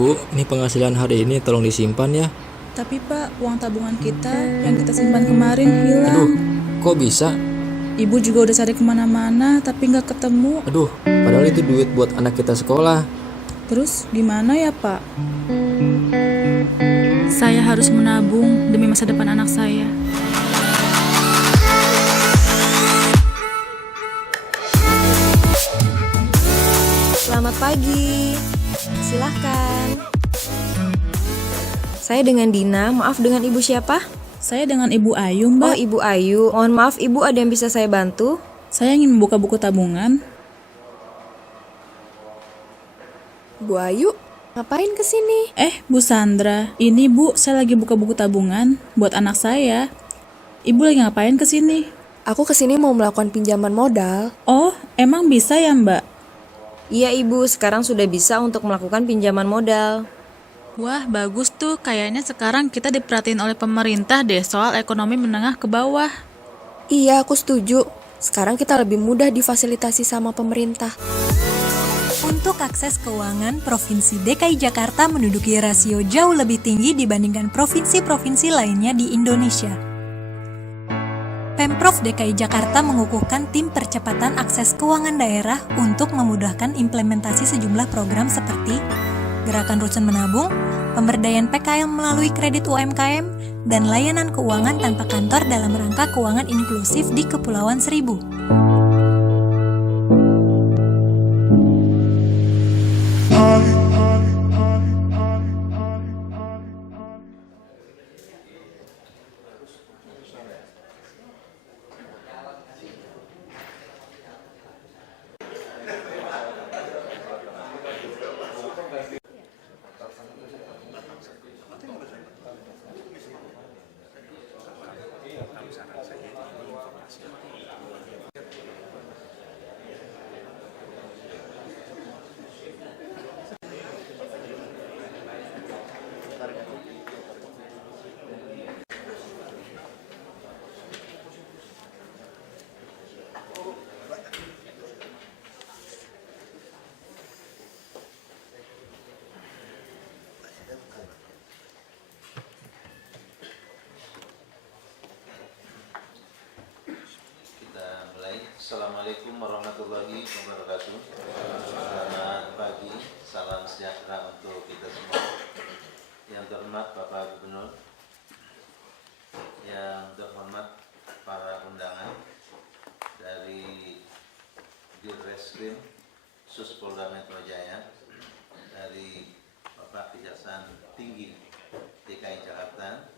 Bu, ini penghasilan hari ini tolong disimpan ya. Tapi Pak, uang tabungan kita yang kita simpan kemarin hilang. Aduh, kok bisa? Ibu juga udah cari kemana-mana tapi nggak ketemu. Aduh, padahal itu duit buat anak kita sekolah. Terus gimana ya Pak? Saya harus menabung demi masa depan anak saya. Selamat pagi, silahkan. Saya dengan Dina, maaf dengan Ibu siapa? Saya dengan Ibu Ayu, Mbak. Oh, Ibu Ayu, mohon maaf Ibu, ada yang bisa saya bantu? Saya ingin membuka buku tabungan. Bu Ayu, ngapain kesini? Bu Sandra, ini Bu, saya lagi buka buku tabungan buat anak saya. Ibu lagi ngapain kesini? Aku kesini mau melakukan pinjaman modal. Oh, emang bisa ya Mbak? Iya Ibu, sekarang sudah bisa untuk melakukan pinjaman modal. Wah, bagus tuh. Kayaknya sekarang kita diperhatiin oleh pemerintah deh soal ekonomi menengah ke bawah. Iya, aku setuju. Sekarang kita lebih mudah difasilitasi sama pemerintah. Untuk akses keuangan, Provinsi DKI Jakarta menduduki rasio jauh lebih tinggi dibandingkan provinsi-provinsi lainnya di Indonesia. Pemprov DKI Jakarta mengukuhkan tim percepatan akses keuangan daerah untuk memudahkan implementasi sejumlah program seperti Gerakan Rusun Menabung, pemberdayaan PKL melalui kredit UMKM, dan layanan keuangan tanpa kantor dalam rangka keuangan inklusif di Kepulauan Seribu. Assalamualaikum warahmatullahi wabarakatuh. Selamat pagi, salam sejahtera untuk kita semua. Yang terhormat Bapak Gubernur, yang terhormat para undangan dari Dirreskrim Suspolda Metro Jaya, dari Bapak Kejaksaan Tinggi DKI Jakarta,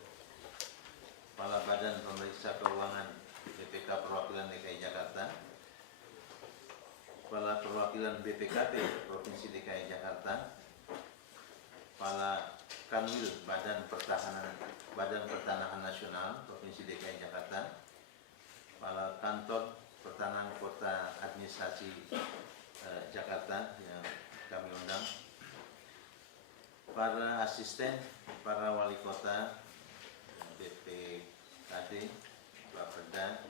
Kepala Badan Pemeriksa Keuangan BPK Perwakilan DKI Jakarta, Kepala Perwakilan BPKP Provinsi DKI Jakarta, Kepala Kanwil Badan Pertanahan Nasional Provinsi DKI Jakarta, Kepala Kantor Pertanahan Kota Administrasi Jakarta yang kami undang, para asisten, para wali kota, BPKD, Bapeda,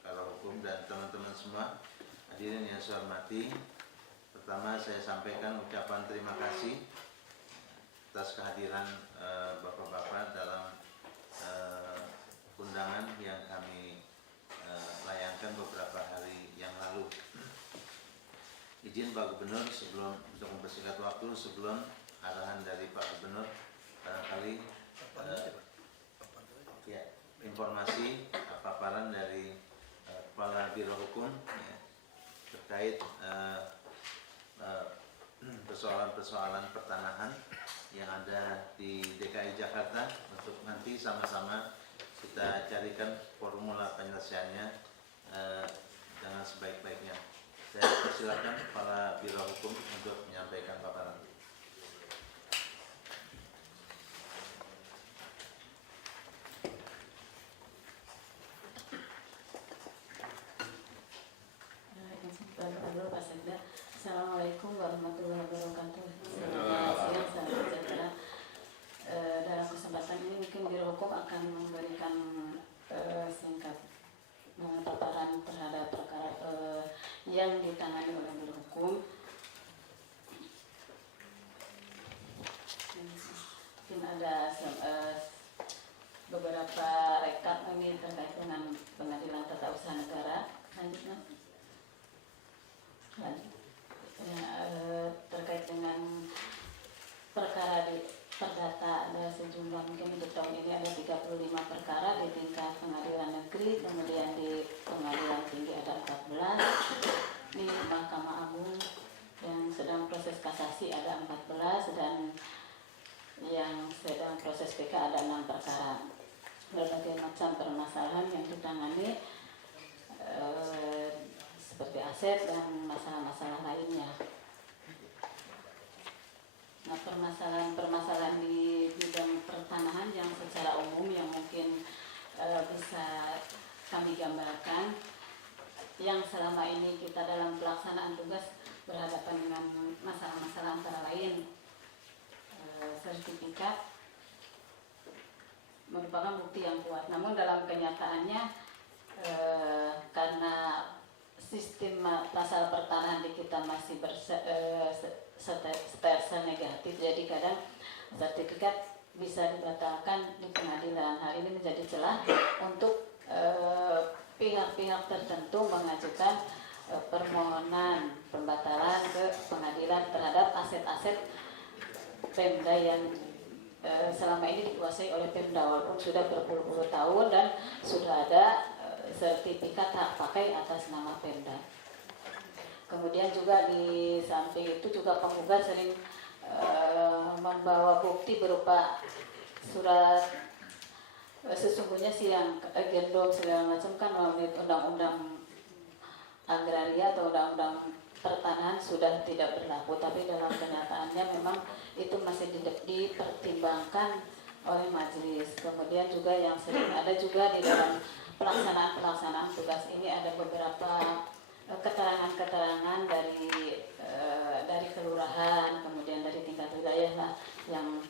Karo Hukum, dan teman-teman semua hadirin yang saya hormati. Pertama, saya sampaikan ucapan terima kasih atas kehadiran Bapak-Bapak dalam undangan yang kami layangkan beberapa hari yang lalu. Izin Pak Gubernur, sebelum untuk mempersingkat waktu, sebelum arahan dari Pak Gubernur, barangkali informasi paparan dari Kepala Biro Hukum terkait persoalan-persoalan pertanahan yang ada di DKI Jakarta, untuk nanti sama-sama kita carikan formula penyelesaiannya dengan sebaik-baiknya. Saya persilakan Kepala Biro Hukum untuk menyampaikan paparan. Assalamualaikum warahmatullahi wabarakatuh. Selamat siang, salam sejahtera. Dalam kesempatan ini mungkin Biro Hukum akan memberikan singkat paparan terhadap perkara yang ditangani oleh Biro Hukum. ada beberapa rekap ini terkait dengan Pengadilan Tata Usaha Negara. Lanjut, Mas. Lanjut. Ya, terkait dengan perkara di perdata ada sejumlah, mungkin untuk tahun ini ada 35 perkara di tingkat pengadilan negeri, kemudian di pengadilan tinggi ada 14, di Mahkamah Agung yang sedang proses kasasi ada 14, dan yang sedang proses PK ada 6 perkara. Berbagai macam permasalahan yang ditangani seperti aset dan masalah-masalah lainnya. Nah, permasalahan di bidang pertanahan yang secara umum yang mungkin bisa kami gambarkan, yang selama ini kita dalam pelaksanaan tugas berhadapan dengan masalah-masalah antara lain sertifikat merupakan bukti yang kuat. Namun dalam kenyataannya karena sistem pasal pertanahan di kita masih setersa negatif, jadi kadang sertifikat bisa dibatalkan di pengadilan. Hal ini menjadi celah untuk pihak-pihak tertentu mengajukan permohonan pembatalan ke pengadilan terhadap aset-aset Pemda yang selama ini dikuasai oleh Pemda, walaupun sudah berpuluh-puluh tahun dan sudah ada sertifikat hak pakai atas nama Pemda. Kemudian juga di samping itu juga penggugat sering membawa bukti berupa surat sesungguhnya sih yang gendong segala macam kan melalui undang-undang agraria atau undang-undang pertanahan sudah tidak berlaku, tapi dalam kenyataannya memang itu masih dipertimbangkan oleh majelis. Kemudian juga yang sering ada juga di dalam pelaksanaan tugas ini ada beberapa keterangan-keterangan dari kelurahan, kemudian dari tingkat wilayah lah, yang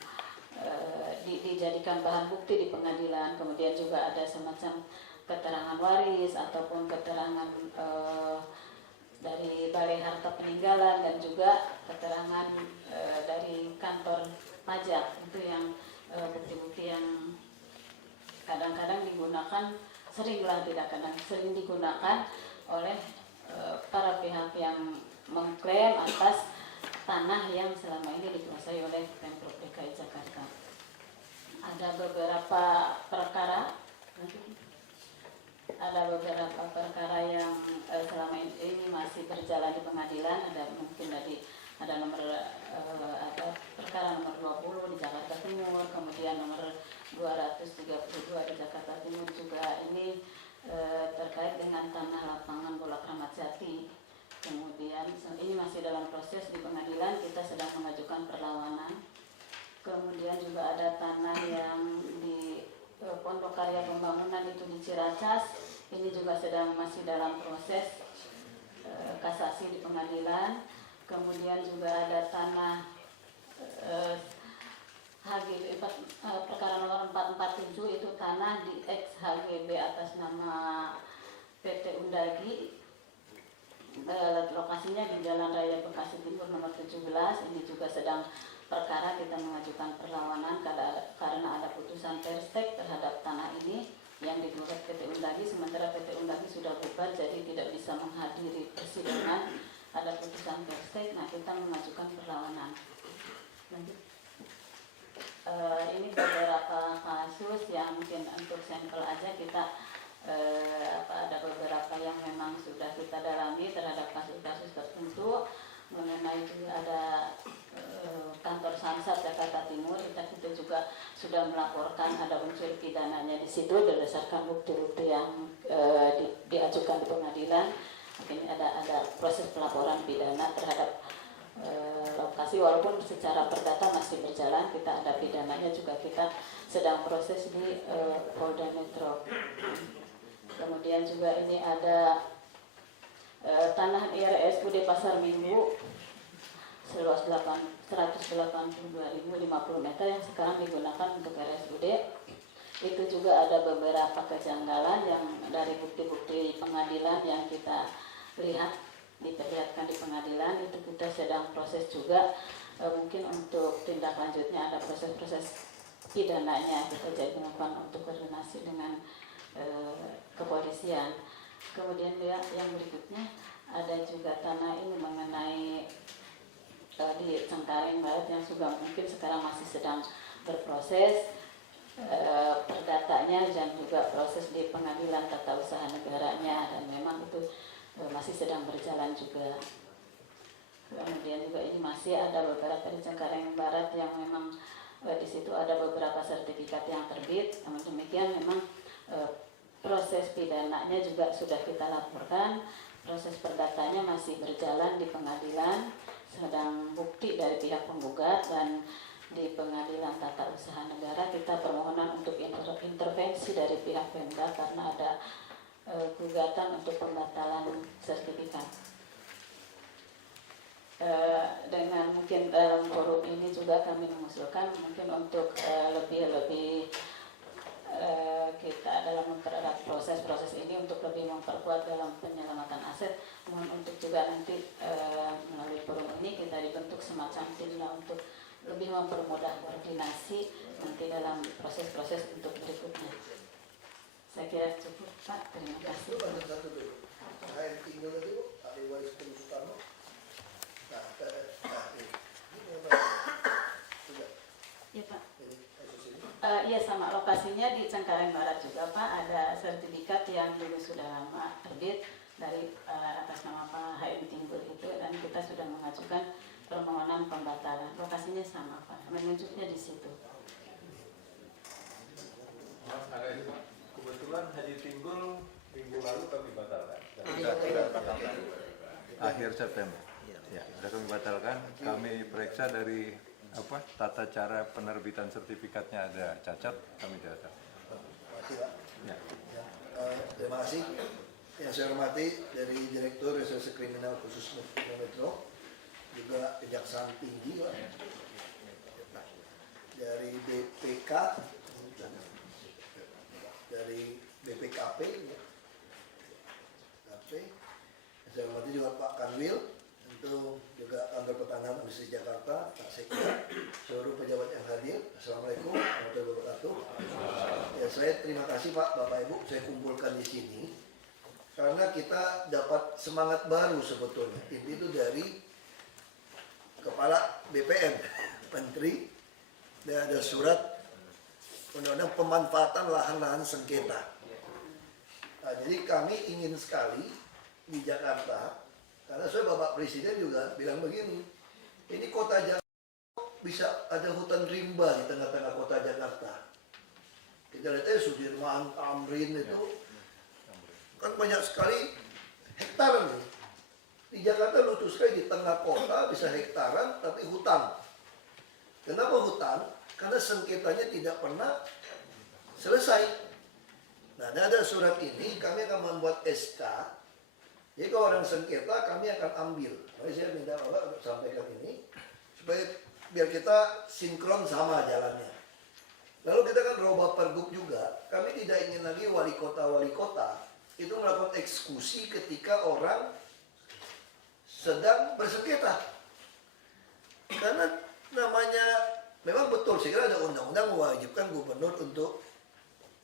dijadikan bahan bukti di pengadilan. Kemudian juga ada semacam keterangan waris ataupun keterangan dari Balai Harta Peninggalan, dan juga keterangan dari kantor pajak. Itu yang bukti-bukti yang kadang-kadang digunakan, sering digunakan oleh para pihak yang mengklaim atas tanah yang selama ini dikuasai oleh Pemprov DKI Jakarta. Ada beberapa perkara yang selama ini masih berjalan di pengadilan. Ada perkara nomor 20 di Jakarta Timur, kemudian nomor 232 di Jakarta Timur juga ini terkait dengan tanah lapangan bola Kramat Jati. Kemudian ini masih dalam proses di pengadilan, kita sedang mengajukan perlawanan. Kemudian juga ada tanah yang di Pondok Karya Pembangunan itu di Ciracas, ini juga masih dalam proses kasasi di pengadilan. Kemudian juga ada tanah HGB perkara nomor 447, itu tanah di ex HGB atas nama PT Undagi, lokasinya di Jalan Raya Bekasi Timur nomor 17. Ini juga sedang perkara, kita mengajukan perlawanan karena ada putusan Perstek terhadap tanah ini yang digugat PT Undagi, sementara PT Undagi sudah bubar jadi tidak bisa menghadiri persidangan. Ada putusan Perstek, nah kita mengajukan perlawanan. Lanjut. Ini beberapa kasus yang mungkin untuk sampel aja kita ada beberapa yang memang sudah kita dalami terhadap kasus-kasus tertentu. Mengenai juga ada kantor Samsat Jakarta Timur, kita juga sudah melaporkan ada unsur pidananya di situ berdasarkan bukti-bukti yang diajukan di pengadilan. Ini ada proses pelaporan pidana terhadap lokasi, walaupun secara perdata masih berjalan, kita ada pidananya juga, kita sedang proses di Polda Metro. Kemudian juga ini ada tanah IRSUD Pasar Minggu seluas 182.050 meter yang sekarang digunakan untuk RSUD. Itu juga ada beberapa kejanggalan yang dari bukti-bukti pengadilan yang kita lihat diperlihatkan di pengadilan, itu kita sedang proses juga. Mungkin untuk tindak lanjutnya ada proses-proses pidananya kita jadi melakukan untuk koordinasi dengan kepolisian. Kemudian yang berikutnya ada juga tanah ini mengenai di Cengkareng Barat yang juga mungkin sekarang masih sedang berproses perdatanya dan juga proses di pengadilan tata usaha negaranya, dan memang itu masih sedang berjalan juga. Kemudian juga ini masih ada beberapa di Cengkareng Barat yang memang di situ ada beberapa sertifikat yang terbit. Namun demikian memang proses pidananya juga sudah kita laporkan, proses perdatanya masih berjalan di pengadilan, sedang bukti dari pihak penggugat, dan di pengadilan tata usaha negara kita permohonan untuk intervensi dari pihak Pemda karena ada gugatan untuk pembatalan sertifikat. Dengan mungkin dalam forum ini juga kami mengusulkan mungkin untuk lebih kita dalam mempererat proses ini untuk lebih memperkuat dalam penyelamatan aset. Mohon untuk juga nanti melalui forum ini kita dibentuk semacam tim untuk lebih mempermudah koordinasi nanti dalam proses-proses untuk berikutnya. Saya kira cukup, Pak. Terima kasih. Ya, Pak. Iya, sama lokasinya di Cengkareng Barat juga, Pak. Ada sertifikat yang dulu sudah lama terbit dari atas nama Pak HM Timbul itu, dan kita sudah mengajukan permohonan pembatalan. Lokasinya sama, Pak. Menunjuknya di situ. Kebetulan Haji Timbul minggu lalu kami batalkan. Akhir September. Ya, sudah kami batalkan. Kami periksa dari tata cara penerbitan sertifikatnya ada cacat, kami data. Ya. Terima kasih. Yang saya hormati dari Direktur Reserse Kriminal Khusus Metro, juga Kejaksaan Tinggi, dari BPK, dari BPKP, saya hormati juga Pak Kanwil, tentu juga Kantor Pertanahan Administrasi Jakarta, Pak Sekda, seluruh pejabat yang hadir. Assalamualaikum warahmatullahi wabarakatuh. Ya, saya terima kasih Pak, Bapak Ibu, saya kumpulkan di sini karena kita dapat semangat baru sebetulnya. Ini itu dari Kepala BPN, Menteri, dan ada surat Undang-Undang Pemanfaatan Lahan-lahan Sengketa. Nah, jadi kami ingin sekali di Jakarta, karena saya Bapak Presiden juga bilang begini, ini kota Jakarta bisa ada hutan rimba di tengah-tengah kota Jakarta. Kita lihat Sudirman, Tamrin itu kan banyak sekali hektar nih. Di Jakarta lucu sekali di tengah kota bisa hektaran tapi hutan. Kenapa hutan? Karena sengketanya tidak pernah selesai. Nah, ada surat ini kami akan membuat SK. Jadi kalau orang sengketa kami akan ambil. Mari saya minta Bapak untuk sampaikan ini supaya biar kita sinkron sama jalannya. Lalu kita kan robah pergub juga. Kami tidak ingin lagi wali kota itu melakukan eksekusi ketika orang sedang bersengketa. Karena namanya memang betul, saya kira ada undang-undang mewajibkan gubernur untuk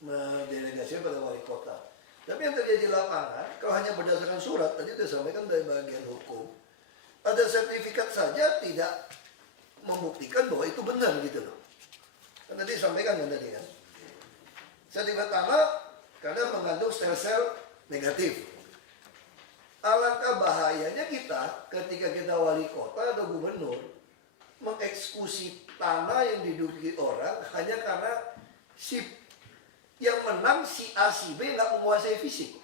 mendelegasikan pada wali kota. Tapi yang terjadi di lapangan, kalau hanya berdasarkan surat, tadi sudah sampaikan dari bagian hukum, ada sertifikat saja tidak membuktikan bahwa itu benar gitu loh. Kan tadi disampaikan kan tadi kan. Sertifikat tanah karena mengandung sel-sel negatif. Alangkah bahayanya kita ketika kita wali kota atau gubernur mengeksekusi tanah yang diduduki orang hanya karena si yang menang si A, si B nggak menguasai fisik.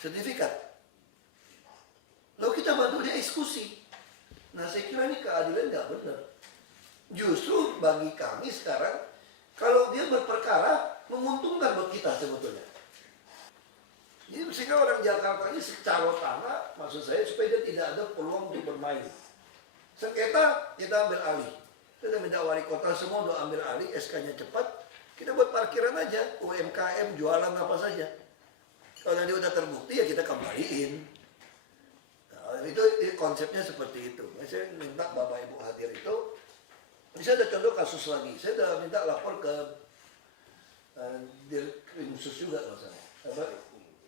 Sertifikat. Lalu kita bantu dia eksekusi. Nah, saya kira ini keadilan nggak benar. Justru bagi kami sekarang, kalau dia berperkara, menguntungkan buat kita sebetulnya. Jadi sehingga orang Jakarta ini secara tanah, maksud saya supaya dia tidak ada peluang untuk bermain. Sengketa, kita ambil alih. Kita minta wali kota semua untuk ambil alih, SK-nya cepat. Kita buat parkiran aja, UMKM, jualan apa saja. Kalau nanti udah terbukti ya kita kembaliin. Nah, itu konsepnya seperti itu. Saya minta Bapak Ibu hadir itu Saya ada contoh kasus lagi. Saya udah minta lapor ke Dirkrim Sus juga kalau salah,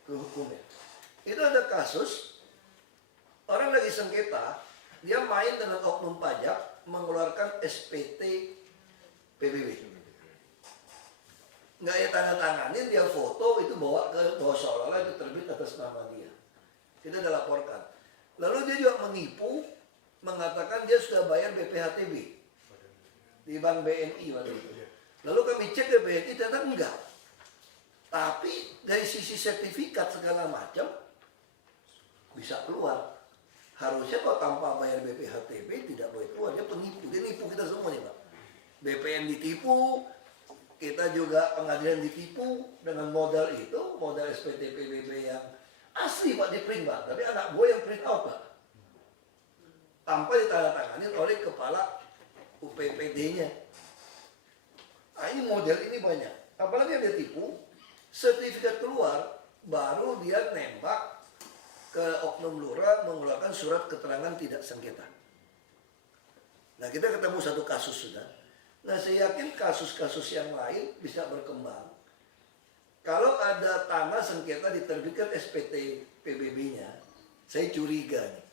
ke hukumnya. Itu ada kasus orang lagi sengketa, dia main dengan oknum pajak mengeluarkan SPT PBB. Nggak ya tanda tanganin, dia foto itu bawa ke bawah seolah-olah itu terbit atas nama dia. Kita udah laporkan. Lalu dia juga menipu, mengatakan dia sudah bayar BPHTB di Bank BNI waktu itu. Lalu kami cek ke BNI ternyata enggak. Tapi dari sisi sertifikat segala macam bisa keluar. Harusnya kalau tanpa bayar BPHTB tidak boleh keluar. Dia penipu, dia nipu kita semua nih Pak. BPN ditipu, kita juga pengadilan ditipu dengan modal itu, modal SPT PBB yang asli Pak di print Pak. Tapi anak gue yang print out Pak. Tanpa ditandatangani oleh kepala UPPD-nya. Nah ini model ini banyak. Apalagi yang dia tipu, sertifikat keluar, baru dia nembak ke oknum lurah mengeluarkan surat keterangan tidak sengketa. Nah kita ketemu satu kasus sudah. Nah saya yakin kasus-kasus yang lain bisa berkembang. Kalau ada tanah sengketa diterbitkan SPT PBB-nya, saya curiga nih.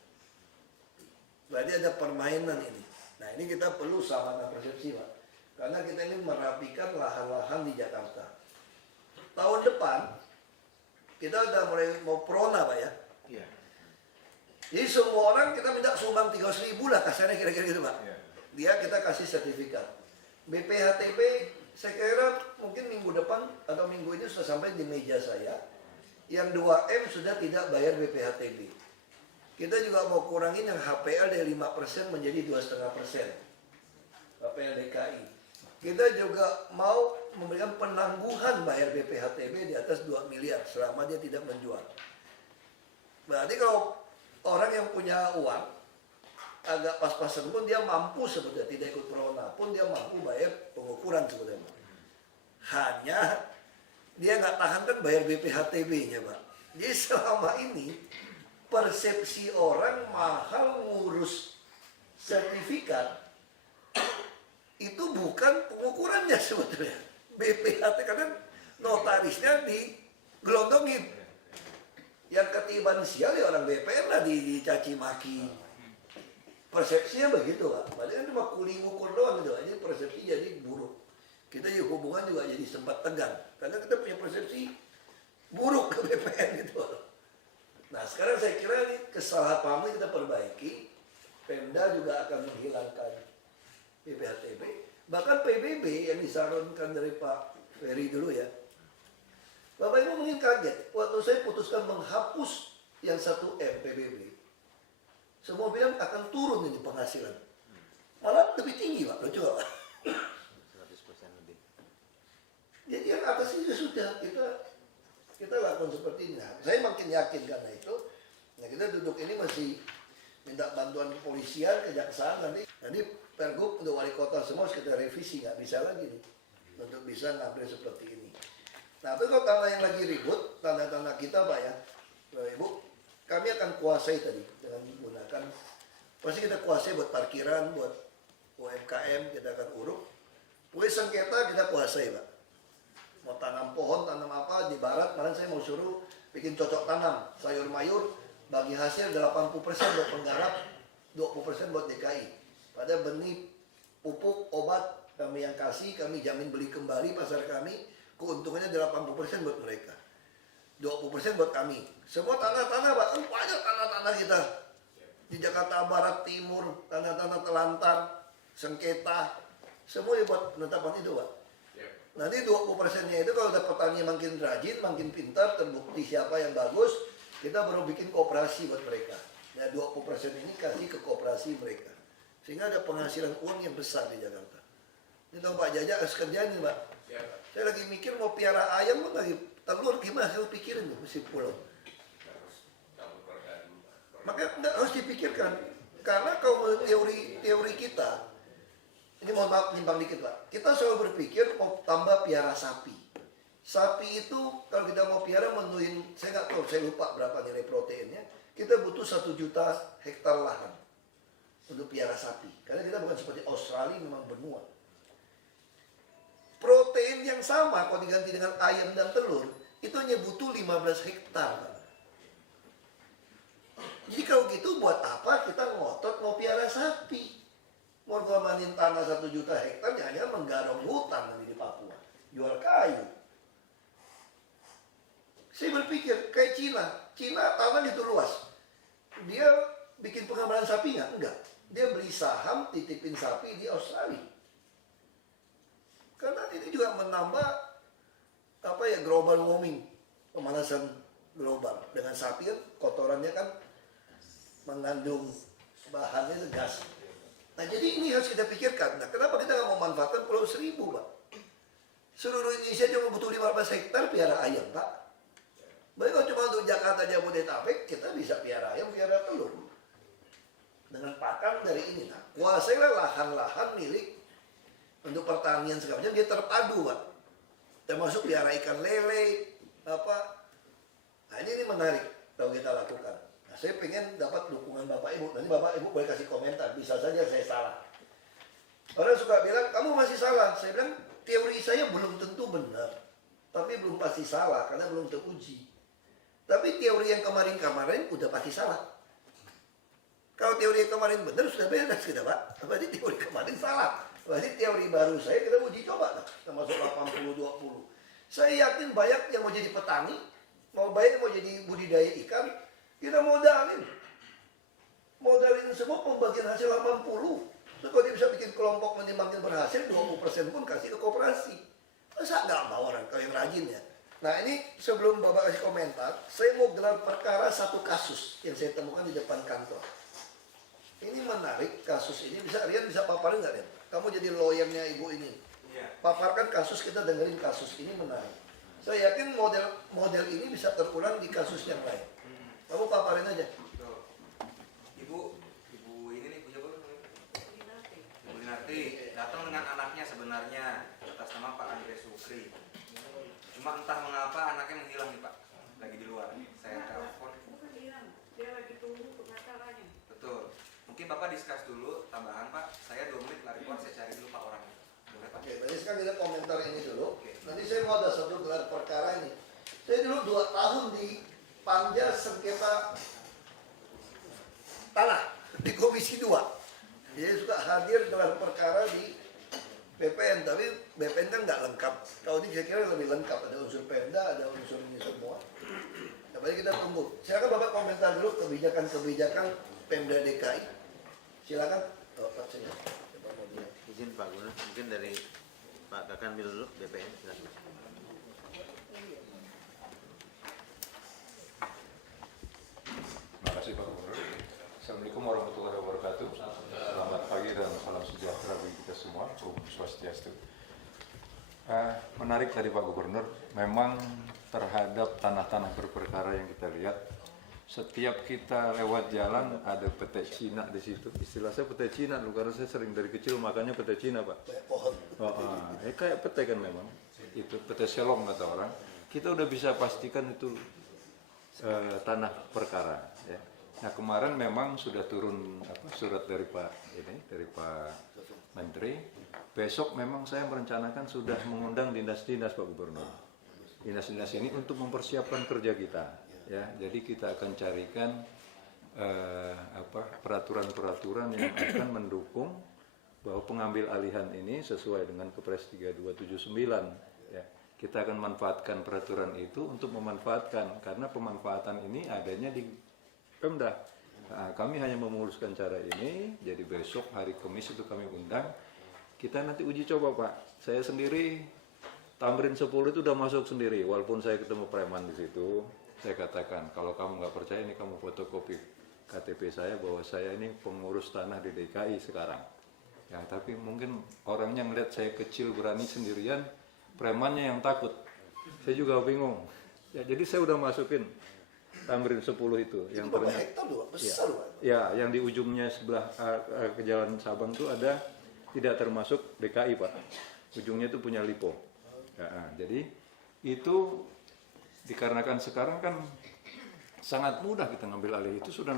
Berarti ada permainan ini. Nah ini kita perlu samakan persepsi Pak. Karena kita ini merapikan lahan-lahan di Jakarta. Tahun depan, kita udah mulai mau prona Pak ya. Iya. Jadi semua orang kita minta sumbang 300.000 lah kasarnya kira-kira gitu Pak. Iya. Dia kita kasih sertifikat. BPHTB saya kira mungkin minggu depan atau minggu ini sudah sampai di meja saya. Yang 2M sudah tidak bayar BPHTB. Kita juga mau kurangin yang HPL dari 5% menjadi 2,5%. HPL DKI. Kita juga mau memberikan penangguhan bayar BPHTB di atas 2 miliar selama dia tidak menjual. Berarti kalau orang yang punya uang agak pas-pasan pun dia mampu sebetulnya, tidak ikut prona pun dia mampu bayar pengukuran sebetulnya. Hanya dia nggak tahan kan bayar BPHTB-nya Pak. Jadi selama ini persepsi orang mahal ngurus sertifikat itu bukan pengukurannya sebetulnya. BPHT karena notarisnya digelondongin. Yang ketiban sial ya orang BPN lah dicaci maki. Persepsinya begitu Pak. Padahal cuma kuli ngukur doang gitu. Ini persepsi jadi buruk. Kita juga hubungan juga jadi sempat tegang. Karena kita punya persepsi buruk ke BPN gitu. Nah sekarang saya kira ini kesalahpahaman kita perbaiki. Pemda juga akan menghilangkan BPHTB. Bahkan PBB yang disarankan dari Pak Ferry dulu ya. Bapak Ibu mungkin kaget. Waktu saya putuskan menghapus yang 1M PBB. Semua bilang akan turun ini penghasilan. Malah lebih tinggi Pak. Lucu Pak. 100% lebih. Jadi yang atas itu sudah kita lakukan seperti ini. Nah, saya makin yakin karena itu. Nah kita duduk ini masih minta bantuan kepolisian, kejaksaan nanti Pergub untuk wali kota semua harus kita revisi, nggak bisa lagi nih untuk bisa ngambil seperti ini. Nah itu kalau tanah yang lagi ribut, tanah-tanah kita Pak ya, Bapak Ibu, kami akan kuasai tadi dengan menggunakan, pasti kita kuasai buat parkiran, buat UMKM kita akan uruk. Pokoknya sengketa kita kuasai Pak. Mau tanam pohon, tanam apa di barat, kemarin saya mau suruh bikin cocok tanam, sayur mayur, bagi hasil 80% buat penggarap, 20% buat DKI. Pada benih, pupuk, obat kami yang kasih, kami jamin beli kembali pasar kami, keuntungannya 80% buat mereka. 20% buat kami. Semua tanah-tanah Pak, banyak tanah-tanah kita. Di Jakarta Barat, Timur, tanah-tanah telantar, sengketa, semua buat penetapan itu Pak. Nanti 20%-nya itu kalau udah petani makin rajin, makin pintar, terbukti siapa yang bagus, kita baru bikin kooperasi buat mereka. Nah 20% ini kasih ke kooperasi mereka. Sehingga ada penghasilan uang yang besar di Jakarta. Ini tahu Pak Jajak harus kerjain nih Pak. Saya lagi mikir mau piara ayam lagi telur gimana, saya pikirin tuh mesti pulau. Maka nggak harus dipikirkan. Karena kalau teori kita, ini mohon maaf nyimpang dikit Pak. Kita selalu berpikir mau tambah piara sapi. Sapi itu kalau kita mau piara menuin, saya nggak tahu, saya lupa berapa nilai proteinnya. Kita butuh 1 juta hektar lahan. untuk piara sapi. Karena kita bukan seperti Australia memang benua. Protein yang sama kalau diganti dengan ayam dan telur itu hanya butuh 15 hektar. Jadi kalau gitu buat apa kita ngotot mau piara sapi? Mau ngamanin tanah 1 juta hektar hanya menggarong hutan nanti di Papua. Jual kayu. Saya berpikir kayak Cina. Cina tanah itu luas. Dia bikin pengembangan sapi nggak? Enggak. Dia beli saham, titipin sapi di Australia. Karena ini juga menambah global warming, pemanasan global. Dengan sapi kan kotorannya kan mengandung bahannya itu gas. Nah jadi ini harus kita pikirkan. Nah kenapa kita nggak memanfaatkan Pulau Seribu, Pak? Seluruh Indonesia cuma butuh 15 hektar piara ayam, Pak. Baik kalau cuma untuk Jakarta, Jabodetabek, kita bisa piara ayam, piara telur. Dengan pakan dari ini. Nah, kuasailah lahan-lahan milik untuk pertanian segala macam, dia terpadu, Pak. Termasuk piara ikan lele, apa. Nah ini menarik kalau kita lakukan. Nah, saya pengen dapat dukungan Bapak Ibu. Nanti Bapak Ibu boleh kasih komentar. Bisa saja saya salah. Orang suka bilang, kamu masih salah. Saya bilang, teori saya belum tentu benar. Tapi belum pasti salah, karena belum teruji. Tapi teori yang kemarin-kemarin udah pasti salah. Kalau teori yang kemarin benar, sudah beres kita, Pak. Berarti teori kemarin salah. Berarti teori baru saya kita uji coba. Nah, termasuk 80-20. Saya yakin banyak yang mau jadi petani, banyak yang mau jadi budidaya ikan, kita modalin semua pembagian hasil 80. Terus kalau dia bisa bikin kelompok nanti makin berhasil, 20% pun kasih ke koperasi. Masa nggak mau orang kalau yang rajin ya? Nah ini sebelum Bapak kasih komentar, saya mau gelar perkara satu kasus yang saya temukan di depan kantor. Ini menarik kasus ini, Rian bisa paparin nggak Rian? Kamu jadi lawyernya ibu ini. Paparkan kasus, kita dengerin kasus ini menarik. Saya yakin model ini bisa terulang di kasus yang lain. Kamu paparin aja. Ibu ini nih punya baru. Ibu Linarti datang dengan anaknya sebenarnya atas nama Pak Andre Sukri. Cuma entah mengapa anaknya menghilang nih Pak, lagi di luar. Saya telepon. Bukan hilang, dia lagi tunggu pengacaranya. Betul. Mungkin Bapak diskus dulu tambahan Pak. Saya 2 menit lari keluar, saya cari dulu Pak orangnya. Boleh Pak? Oke, berarti sekarang kita komentar ini dulu. Nanti saya mau ada satu gelar perkara ini. Saya dulu 2 tahun di Panja Sengketa Tanah di Komisi 2. Jadi suka hadir gelar perkara di BPN, tapi BPN kan nggak lengkap. Kalau ini saya kira lebih lengkap, ada unsur Pemda, ada unsur ini semua. Nah, baik kita tunggu. Silakan Bapak komentar dulu kebijakan-kebijakan Pemda DKI. Silakan. Pak saya. Izin Pak Gubernur, mungkin dari Pak Kakan dulu BPN silakan. Terima kasih Pak Gubernur. Assalamualaikum warahmatullahi wabarakatuh. Selamat pagi dan salam sejahtera bagi kita semua. Om Swastiastu. Menarik tadi Pak Gubernur. Memang terhadap tanah-tanah berperkara yang kita lihat, setiap kita lewat jalan ada pete Cina di situ. Istilah saya pete Cina loh, karena saya sering dari kecil makannya pete Cina Pak. Pohon. Kayak pete kan memang. Itu pete selong kata orang. Kita udah bisa pastikan itu tanah perkara. Ya. Nah kemarin memang sudah turun surat dari Pak Menteri. Besok memang saya merencanakan sudah mengundang dinas-dinas Pak Gubernur. Dinas-dinas ini untuk mempersiapkan kerja kita. Ya, jadi kita akan carikan peraturan-peraturan yang akan mendukung bahwa pengambil alihan ini sesuai dengan Kepres 3279. Ya, kita akan manfaatkan peraturan itu untuk memanfaatkan, karena pemanfaatan ini adanya di Pemda. Nah, kami hanya memuluskan cara ini, jadi besok hari Kamis itu kami undang. Kita nanti uji coba Pak. Saya sendiri Tamrin 10 itu udah masuk sendiri, walaupun saya ketemu preman di situ. Saya katakan, kalau kamu nggak percaya ini kamu fotokopi KTP saya bahwa saya ini pengurus tanah di DKI sekarang. Ya, tapi mungkin orangnya ngeliat saya kecil berani sendirian, premannya yang takut. Saya juga bingung. Ya, jadi saya udah masukin Tamrin 10 itu yang berapa hektar loh, besar loh. Ya, yang di ujungnya sebelah ke Jalan Sabang itu ada, tidak termasuk DKI Pak. Ujungnya itu punya Lipo. Ya, jadi itu dikarenakan sekarang kan sangat mudah kita ngambil alih, itu sudah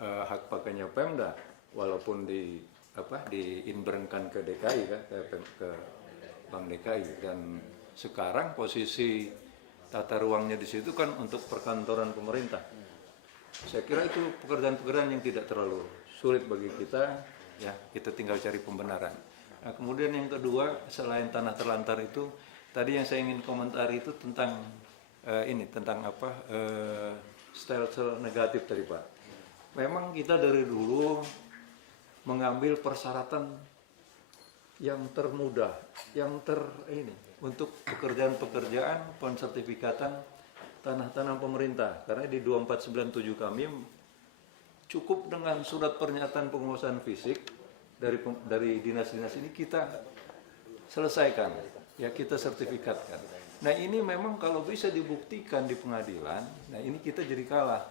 hak pakainya Pemda. walaupun diinberengkan ke DKI kan, ke Bank DKI, dan sekarang posisi tata ruangnya di situ kan untuk perkantoran pemerintah. Saya kira itu pekerjaan-pekerjaan yang tidak terlalu sulit bagi kita, ya kita tinggal cari pembenaran. Nah, kemudian yang kedua, selain tanah terlantar itu, tadi yang saya ingin komentari itu tentang style negatif tadi Pak. Memang kita dari dulu mengambil persyaratan yang termudah, untuk pekerjaan-pekerjaan pensertifikatan tanah-tanah pemerintah. Karena di 2497 kami cukup dengan surat pernyataan penguasaan fisik dari dinas-dinas ini kita selesaikan, ya kita sertifikatkan. Nah ini memang kalau bisa dibuktikan di pengadilan, nah ini kita jadi kalah.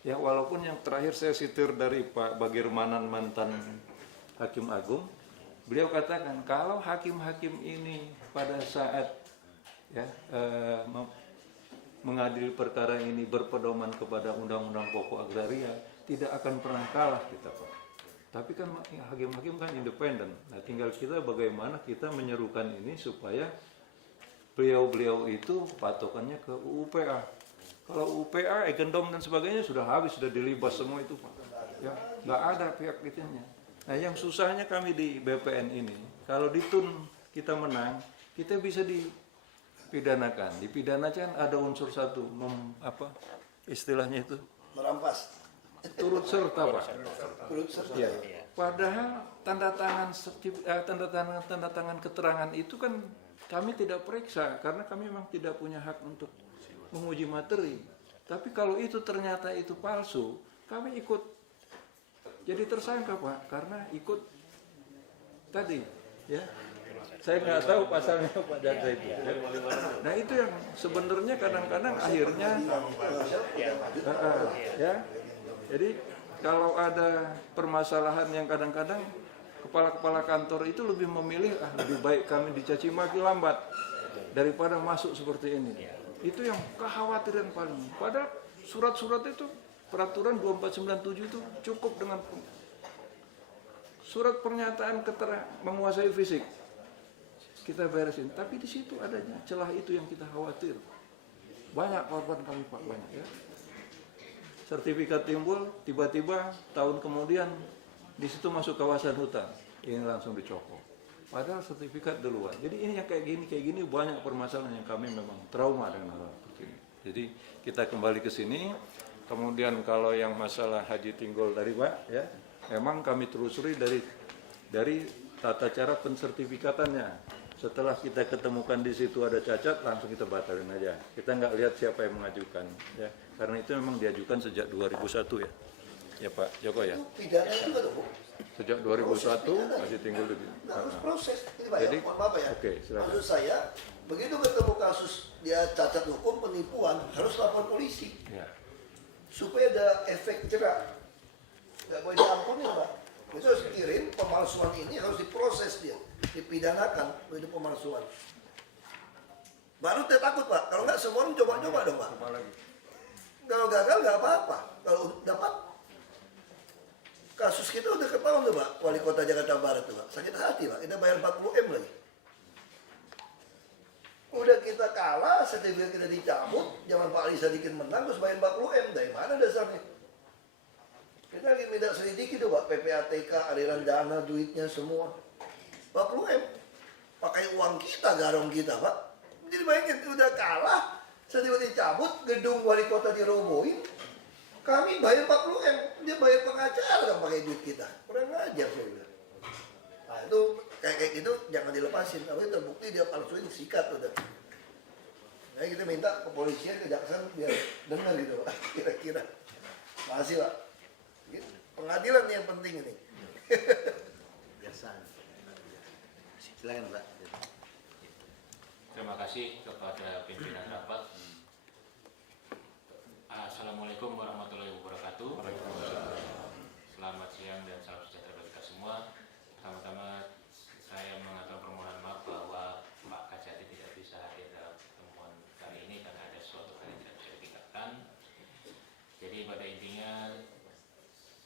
Ya walaupun yang terakhir saya sitir dari Pak Bagirmanan, mantan Hakim Agung, beliau katakan kalau hakim-hakim ini pada saat mengadili perkara ini berpedoman kepada Undang-Undang Pokok Agraria, tidak akan pernah kalah kita Pak. Tapi kan hakim-hakim kan independen. Nah tinggal kita bagaimana kita menyerukan ini supaya beliau-beliau itu patokannya ke UPA. Kalau UPA, Egendom dan sebagainya sudah habis, sudah dilibas semua itu Pak. Ya, nggak ada pihak itunya. Nah yang susahnya kami di BPN ini, kalau ditun kita menang, kita bisa dipidanakan. Dipidanakan ada unsur satu, istilahnya itu? Merampas. Turut serta Pak. Turut serta. Ya. Padahal tanda tangan keterangan itu kan kami tidak periksa karena kami memang tidak punya hak untuk menguji materi. Tapi kalau itu ternyata itu palsu, kami ikut jadi tersangka Pak karena ikut tadi, ya. Saya nggak tahu pasalnya Pak Jaksa itu. Ya. Nah itu yang sebenarnya kadang-kadang akhirnya, ya. Jadi kalau ada permasalahan yang kadang-kadang kepala-kepala kantor itu lebih memilih lebih baik kami dicaci maki lambat daripada masuk seperti ini. Itu yang kekhawatiran paling. Padahal surat-surat itu peraturan 2497 itu cukup dengan surat pernyataan menguasai fisik. Kita beresin. Tapi di situ adanya celah itu yang kita khawatir. Banyak korban kami Pak, banyak ya. Sertifikat timbul, tiba-tiba tahun kemudian di situ masuk kawasan hutan, ini langsung dicokok. Padahal sertifikat duluan. Jadi ini yang kayak gini banyak permasalahan yang kami memang trauma dengan hal seperti ini. Jadi kita kembali ke sini. Kemudian kalau yang masalah haji tinggul tadi Pak, ya, memang kami telusuri dari tata cara pensertifikatannya. Setelah kita ketemukan di situ ada cacat, langsung kita batalin aja. Kita nggak lihat siapa yang mengajukan, ya. Karena itu memang diajukan sejak 2001 ya. Ya Pak Joko ya. Pidana juga dong. Sejak 2001 masih tinggal di. Harus proses. Ini Pak, Jadi, mohon maaf ya. Oke, silakan. Maksud saya, begitu ketemu kasus dia cacat hukum penipuan, harus lapor polisi. Ya. Supaya ada efek jerak. Nggak boleh diampuni Pak. Itu harus dikirim, pemalsuan ini harus diproses dia. Dipidanakan, itu pemalsuan. Baru dia takut Pak. Kalau nggak semua orang coba-coba dong Pak. Kalau gagal nggak apa-apa. Kalau dapat, kasus kita udah ketahuan tuh Pak, Wali Kota Jakarta Barat tuh Pak. Sakit hati Pak, kita bayar 40 M lagi. Udah kita kalah, sertifikat kita dicabut, zaman Pak Ali Sadikin menang, terus bayar 40 M. Dari mana dasarnya? Kita lagi minta selidiki tuh Pak, PPATK, aliran dana, duitnya semua. 40 M. Pakai uang kita, garong kita Pak. Jadi bayangin, udah kalah, sertifikat dicabut, gedung Wali Kota dirobohin. Kami bayar 40 M, dia bayar pengacara kan pakai duit kita. Kurang ajar saya bilang. Nah itu kayak gitu jangan dilepasin. Tapi terbukti dia palsuin, sikat udah. Nah kita minta kepolisian, kejaksaan biar dengar gitu Pak. Kira-kira. Makasih Pak. Pengadilan yang penting ini. Biasa. Silakan Pak. Terima kasih kepada pimpinan rapat. Assalamualaikum warahmatullahi wabarakatuh. Selamat siang dan salam sejahtera bagi kita semua. Pertama-tama saya mengatur permohonan maaf bahwa Pak Kajati tidak bisa hadir dalam pertemuan kali ini karena ada suatu hal yang tidak bisa ditingkatkan. Jadi pada intinya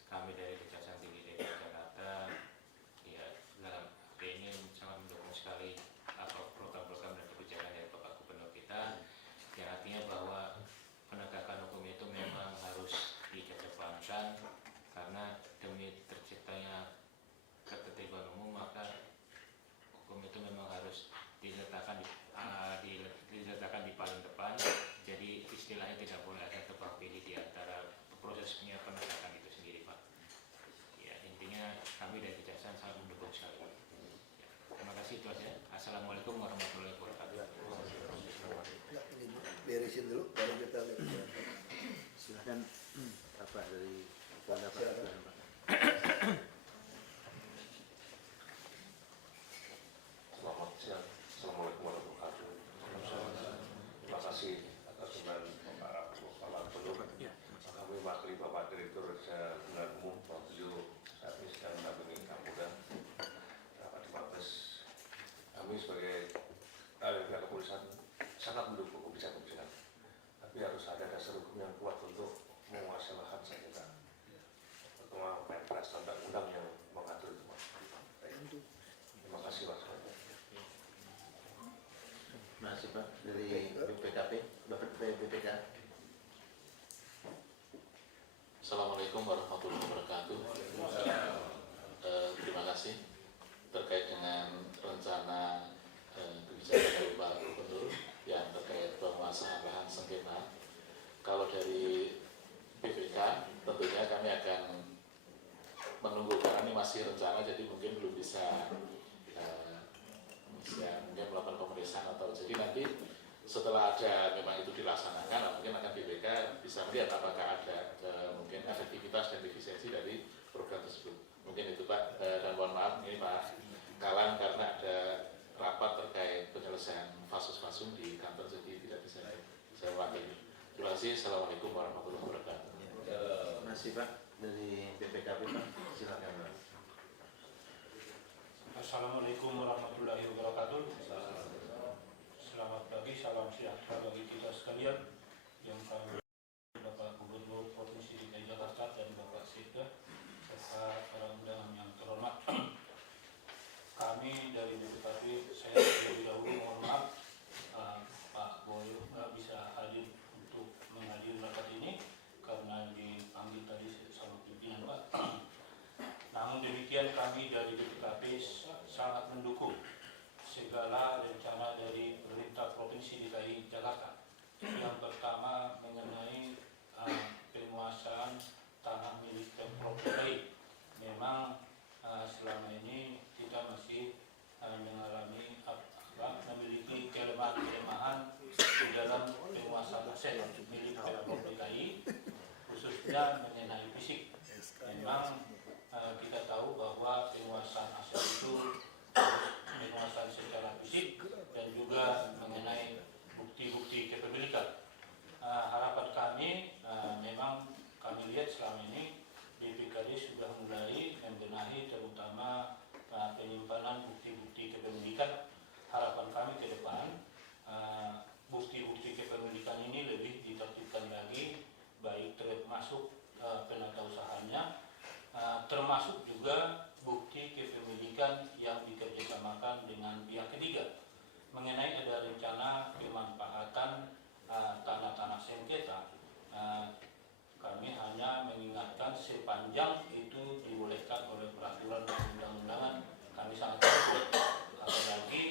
kami dari Kejaksaan Tinggi DKI kami sebagai pihak kepolisian sangat mendukung kebijakan-kebijakan. Tapi harus ada dasar hukum yang kuat untuk menguasai lahan sengketa. Terutama perpres dan undang-undang yang mengatur itu. Terima kasih Pak. Masih Pak dari BPKP, Bapak BPK. Assalamualaikum warahmatullahi wabarakatuh. Terima kasih terkait dengan rencana kebijakan dari Pak Gubernur yang terkait penguasaan lahan sengketa. Kalau dari BPK tentunya kami akan menunggu karena ini masih rencana, jadi mungkin belum bisa mungkin melakukan pemeriksaan atau jadi nanti setelah ada memang itu dilaksanakan, mungkin akan BPK bisa melihat apakah ada mungkin efektivitas dan efisiensi dari program tersebut. Mungkin itu Pak, dan mohon maaf ini Pak Kalan karena ada rapat terkait penyelesaian fasus-fasum di kantor, jadi tidak bisa saya wakili. Terima kasih. Assalamualaikum warahmatullahi wabarakatuh. Masih Pak dari BPKP Pak, silakan Pak. Assalamualaikum warahmatullahi wabarakatuh. Selamat pagi, salam sejahtera bagi kita sekalian yang kami Bapak Gubernur Provinsi DKI Jakarta dan Bapak Sekda serta para undangan yang terhormat. Kami dari BPKP, saya terlebih dahulu mohon maaf Pak Boyo nggak bisa hadir untuk menghadiri rapat ini karena dipanggil tadi sama pimpinan Pak. Namun demikian kami dari BPKP sangat mendukung segala rencana dari pemerintah Provinsi DKI Jakarta. Yang pertama mengenai penguasaan tanah milik Pemprov DKI. Memang selama ini kita masih memiliki kelemahan di dalam penguasaan aset milik Pemprov DKI, khususnya mengenai fisik. Memang kita tahu bahwa penguasaan aset itu penguasaan secara fisik dan juga mengenai bukti-bukti kepemilikan. Harapan kami memang kami lihat selama ini BPKD sudah mulai membenahi terutama penyimpanan bukti-bukti kepemilikan. Harapan kami ke depan bukti-bukti kepemilikan ini lebih ditertibkan lagi, baik termasuk penata usahanya, termasuk juga bukti kepemilikan yang dikerjasamakan dengan pihak ketiga. Mengenai ada rencana pemanfaatan tanah-tanah sengketa, kami hanya mengingatkan sepanjang itu dibolehkan oleh peraturan undang-undangan, kami sangat mendukung. Apalagi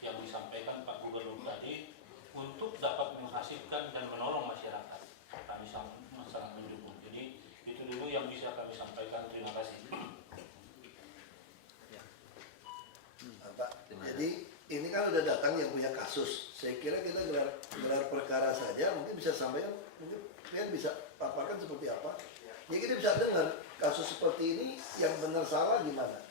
yang disampaikan Pak Gubernur tadi untuk dapat menghasilkan dan menolong masyarakat, kami sangat mendukung. Jadi itu dulu yang bisa kami sampaikan. Terima kasih. Pak, jadi ini kan udah datang yang punya kasus. Saya kira kita gelar perkara saja, mungkin bisa sampaikan, mungkin kalian bisa paparkan seperti apa. Jadi kita bisa dengar kasus seperti ini yang benar salah gimana.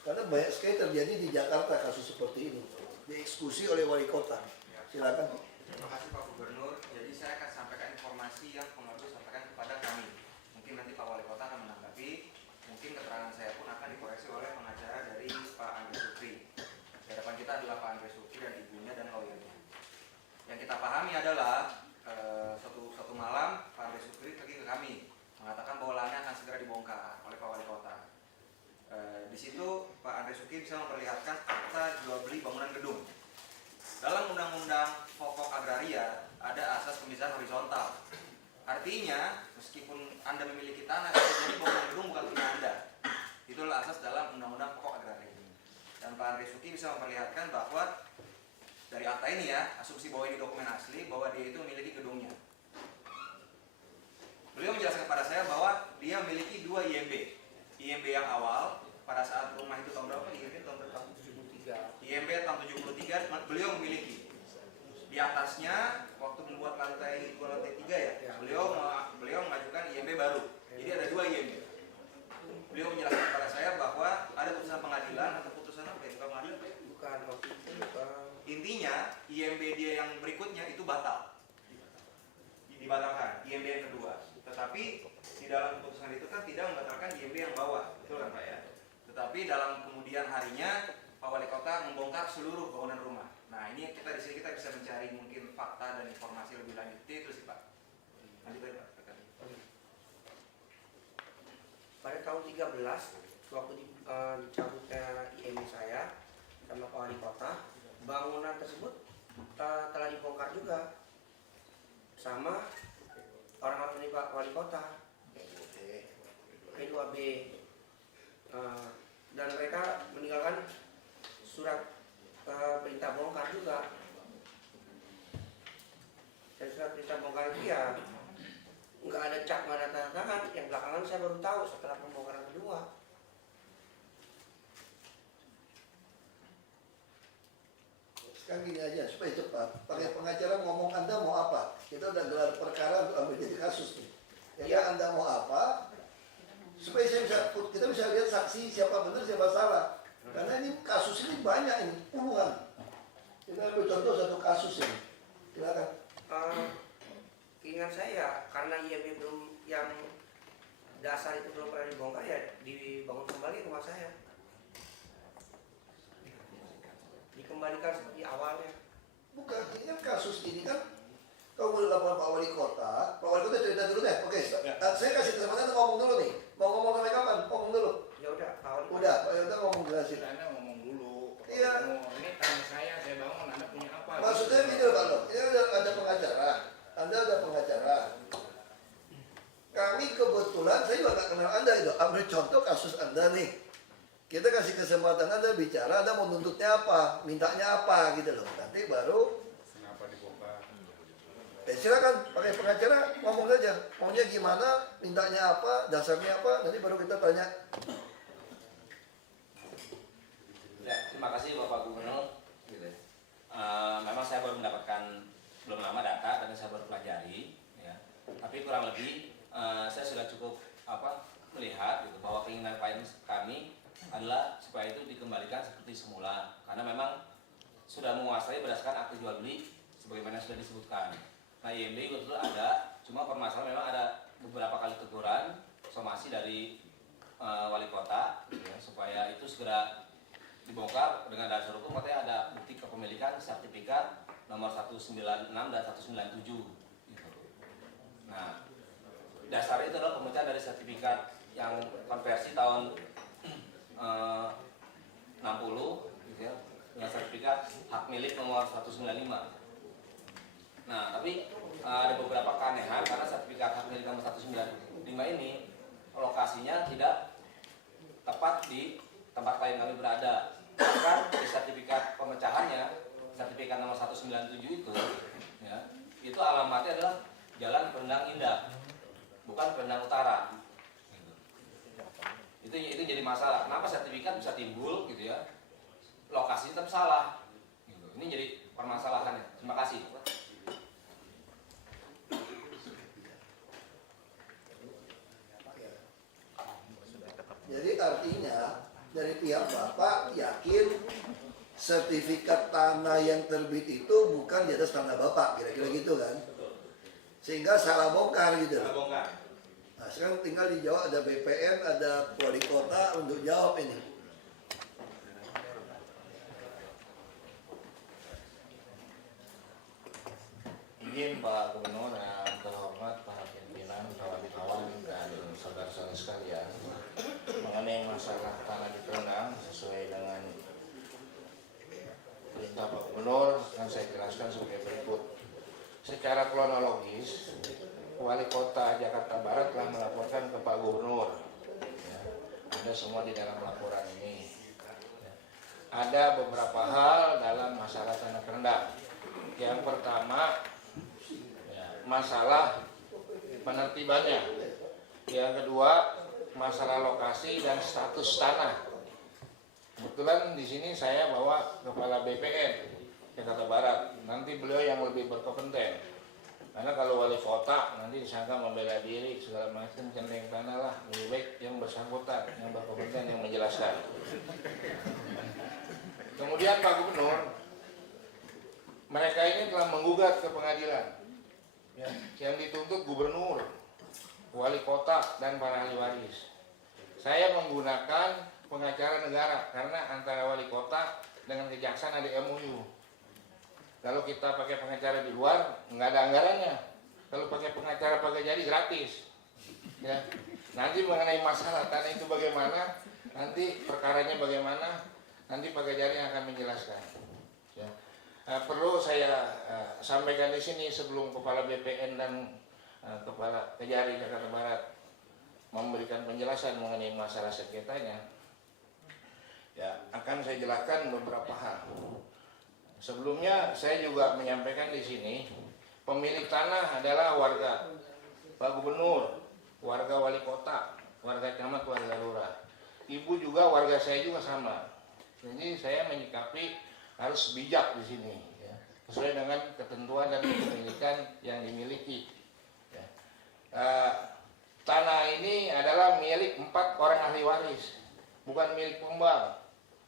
Karena banyak sekali terjadi di Jakarta kasus seperti ini, dieksekusi oleh wali kota. Silakan. Terima kasih Pak Gubernur. Jadi saya akan sampaikan informasi yang pengaruh sampaikan kepada kami. Mungkin nanti Pak Wali Kota akan menanggapi. Mungkin keterangan saya pun akan dikoreksi oleh pengacara dari Pak Andre Sukri. Di hadapan kita adalah Pak Andre Sukri dan ibunya dan lawyernya. Yang kita pahami adalah suatu malam Pak Andre Sukri pergi ke kami mengatakan bahwa lahannya akan segera dibongkar oleh Pak Wali Kota. Di situ Pak Andre Sukri bisa memperlihatkan akta jual beli bangunan gedung. Dalam Undang-Undang Pokok Agraria ada asas pemisahan horizontal. Artinya meskipun Anda memiliki tanah, jadi bangunan gedung bukan punya Anda. Itulah asas dalam Undang-Undang Pokok Agraria. Dan Pak Andre Sukri bisa memperlihatkan bahwa dari akta ini ya, asumsi bahwa ini dokumen asli, bahwa dia itu memiliki gedungnya. Beliau menjelaskan kepada saya bahwa dia memiliki 2 IMB. IMB yang awal pada saat rumah itu tahun berapa? IMB tahun berapa? 73. IMB tahun 73 beliau memiliki. Di atasnya waktu membuat lantai 2 lantai 3 ya, beliau mengajukan IMB baru. Jadi ada 2 IMB. Beliau menjelaskan kepada saya bahwa ada putusan pengadilan atau putusan apa ya? Bukan pengadilan ya? Bukan. Intinya IMB dia yang berikutnya itu batal. Dibatalkan IMB yang kedua. Tetapi di dalam keputusan itu kan tidak membatalkan IMB yang bawah, betul kan Pak ya? Tetapi dalam kemudian harinya Pak Pak Wali Kota membongkar seluruh bangunan rumah. Nah ini kita di sini kita bisa mencari mungkin fakta dan informasi lebih lanjut. Itu sih Pak. Lanjut aja Pak. Pada tahun 13 waktu dicabutnya IMB saya sama Pak Wali Kota, bangunan tersebut telah dibongkar juga sama orang-orang dari Pak Wali Kota P2B, dan mereka meninggalkan surat perintah bongkar juga. Dan surat perintah bongkar itu ya nggak ada cap, nggak ada tanda tangan. Yang belakangan saya baru tahu setelah pembongkaran kedua. Sekarang gini aja supaya cepat, pakai pengacara ngomong Anda mau apa, kita udah gelar perkara untuk ambil jadi kasus nih. Ya Anda mau apa, supaya kita bisa lihat saksi siapa benar siapa salah. Karena ini kasus ini banyak, ini puluhan. Kita ambil contoh satu kasus ini. Silakan. Keinginan saya karena IMB belum, yang dasar itu belum pernah dibongkar, ya dibangun kembali rumah saya, dikembalikan seperti awalnya. Bukan, ini kan kasus ini kan kalau boleh lapor Pak Wali Kota cerita dulu deh. Oke, saya kasih kesempatan ngomong dulu nih. Mau ngomong sampai kapan? Ngomong dulu. Ya udah, Pak Wali. Udah, Pak Wali ngomong jelasin. Anda ngomong dulu. Iya. Ini tanah saya bangun, Anda punya apa? Maksudnya gitu Pak Lo, ini ada pengacara. Anda ada pengacara. Kami kebetulan, saya juga nggak kenal Anda itu. Ambil contoh kasus Anda nih. Kita kasih kesempatan Anda bicara, Anda mau nuntutnya apa, mintanya apa gitu loh. Nanti baru Kenapa dibongkar? silakan pakai pengacara ngomong saja. Maunya gimana, mintanya apa, dasarnya apa, nanti baru kita tanya. Ya, terima kasih Bapak Gubernur. Gitu. Memang saya baru mendapatkan belum lama data dan saya baru pelajari, ya. Tapi kurang lebih saya sudah cukup melihat gitu, bahwa keinginan kami adalah supaya itu dikembalikan seperti semula, karena memang sudah menguasai berdasarkan akte jual beli sebagaimana sudah disebutkan. Nah IMB betul ada, cuma permasalahan memang ada beberapa kali teguran somasi dari wali kota gitu ya, supaya itu segera dibongkar dengan dasar hukum, katanya ada bukti kepemilikan sertifikat nomor 196 dan 197 gitu. Nah dasar itu adalah pemecah dari sertifikat yang konversi tahun 60 gitu ya, dengan sertifikat hak milik nomor 195. Nah, tapi ada beberapa keanehan karena sertifikat hak milik nomor 195 ini lokasinya tidak tepat di tempat klien kami berada. Bahkan di sertifikat pemecahannya, sertifikat nomor 197 itu, ya, itu alamatnya adalah Jalan Pendang Indah, bukan Pendang Utara. Itu jadi masalah. Kenapa sertifikat bisa timbul gitu ya, lokasi tetap salah gitu. Ini jadi permasalahannya. Terima kasih. Jadi artinya dari pihak Bapak yakin sertifikat tanah yang terbit itu bukan di atas tanah Bapak, kira-kira gitu kan? Sehingga salah bongkar gitu. Salah bongkar. Nah sekarang tinggal dijawab, ada BPN, ada wali kota untuk jawab ini. Izin Pak Gubernur yang terhormat para pimpinan, kawan-kawan dan saudara-saudara sekalian, mengenai masalah tanah di Pendang sesuai dengan perintah Pak Gubernur akan saya jelaskan sebagai berikut. Secara kronologis, Wali Kota Jakarta Barat telah melaporkan ke Pak Gubernur. Ya, ada semua di dalam laporan ini. Ada beberapa hal dalam masalah tanah Pendang. Yang pertama, masalah penertibannya. Yang kedua, masalah lokasi dan status tanah. Kebetulan di sini saya bawa kepala BPN Jakarta Barat. Nanti beliau yang lebih berkompeten. Karena kalau wali kota nanti disangka membela diri segala macam, centeng tanah lah. Lebih baik yang bersangkutan, yang berkompeten, yang menjelaskan. Kemudian Pak Gubernur, mereka ini telah menggugat ke pengadilan. Ya, yang dituntut gubernur, wali kota, dan para ahli waris. Saya menggunakan pengacara negara karena antara wali kota dengan kejaksaan ada MOU. Kalau kita pakai pengacara di luar nggak ada anggarannya. Kalau pakai pengacara pakai jadi gratis. Ya. Nanti mengenai masalah tanah itu bagaimana, nanti perkaranya bagaimana, nanti Pak Kejari akan menjelaskan. Ya. Perlu saya sampaikan di sini sebelum Kepala BPN dan Kepala Kejari Jakarta Barat memberikan penjelasan mengenai masalah sengketanya. Ya, akan saya jelaskan beberapa hal. Sebelumnya saya juga menyampaikan di sini, pemilik tanah adalah warga Pak Gubernur, warga wali kota, warga camat, warga lurah. Ibu juga warga saya juga sama. Jadi saya menyikapi harus bijak di sini, ya, sesuai dengan ketentuan dan kepemilikan yang dimiliki. Ya. Tanah ini adalah milik 4 orang ahli waris, bukan milik pengembang,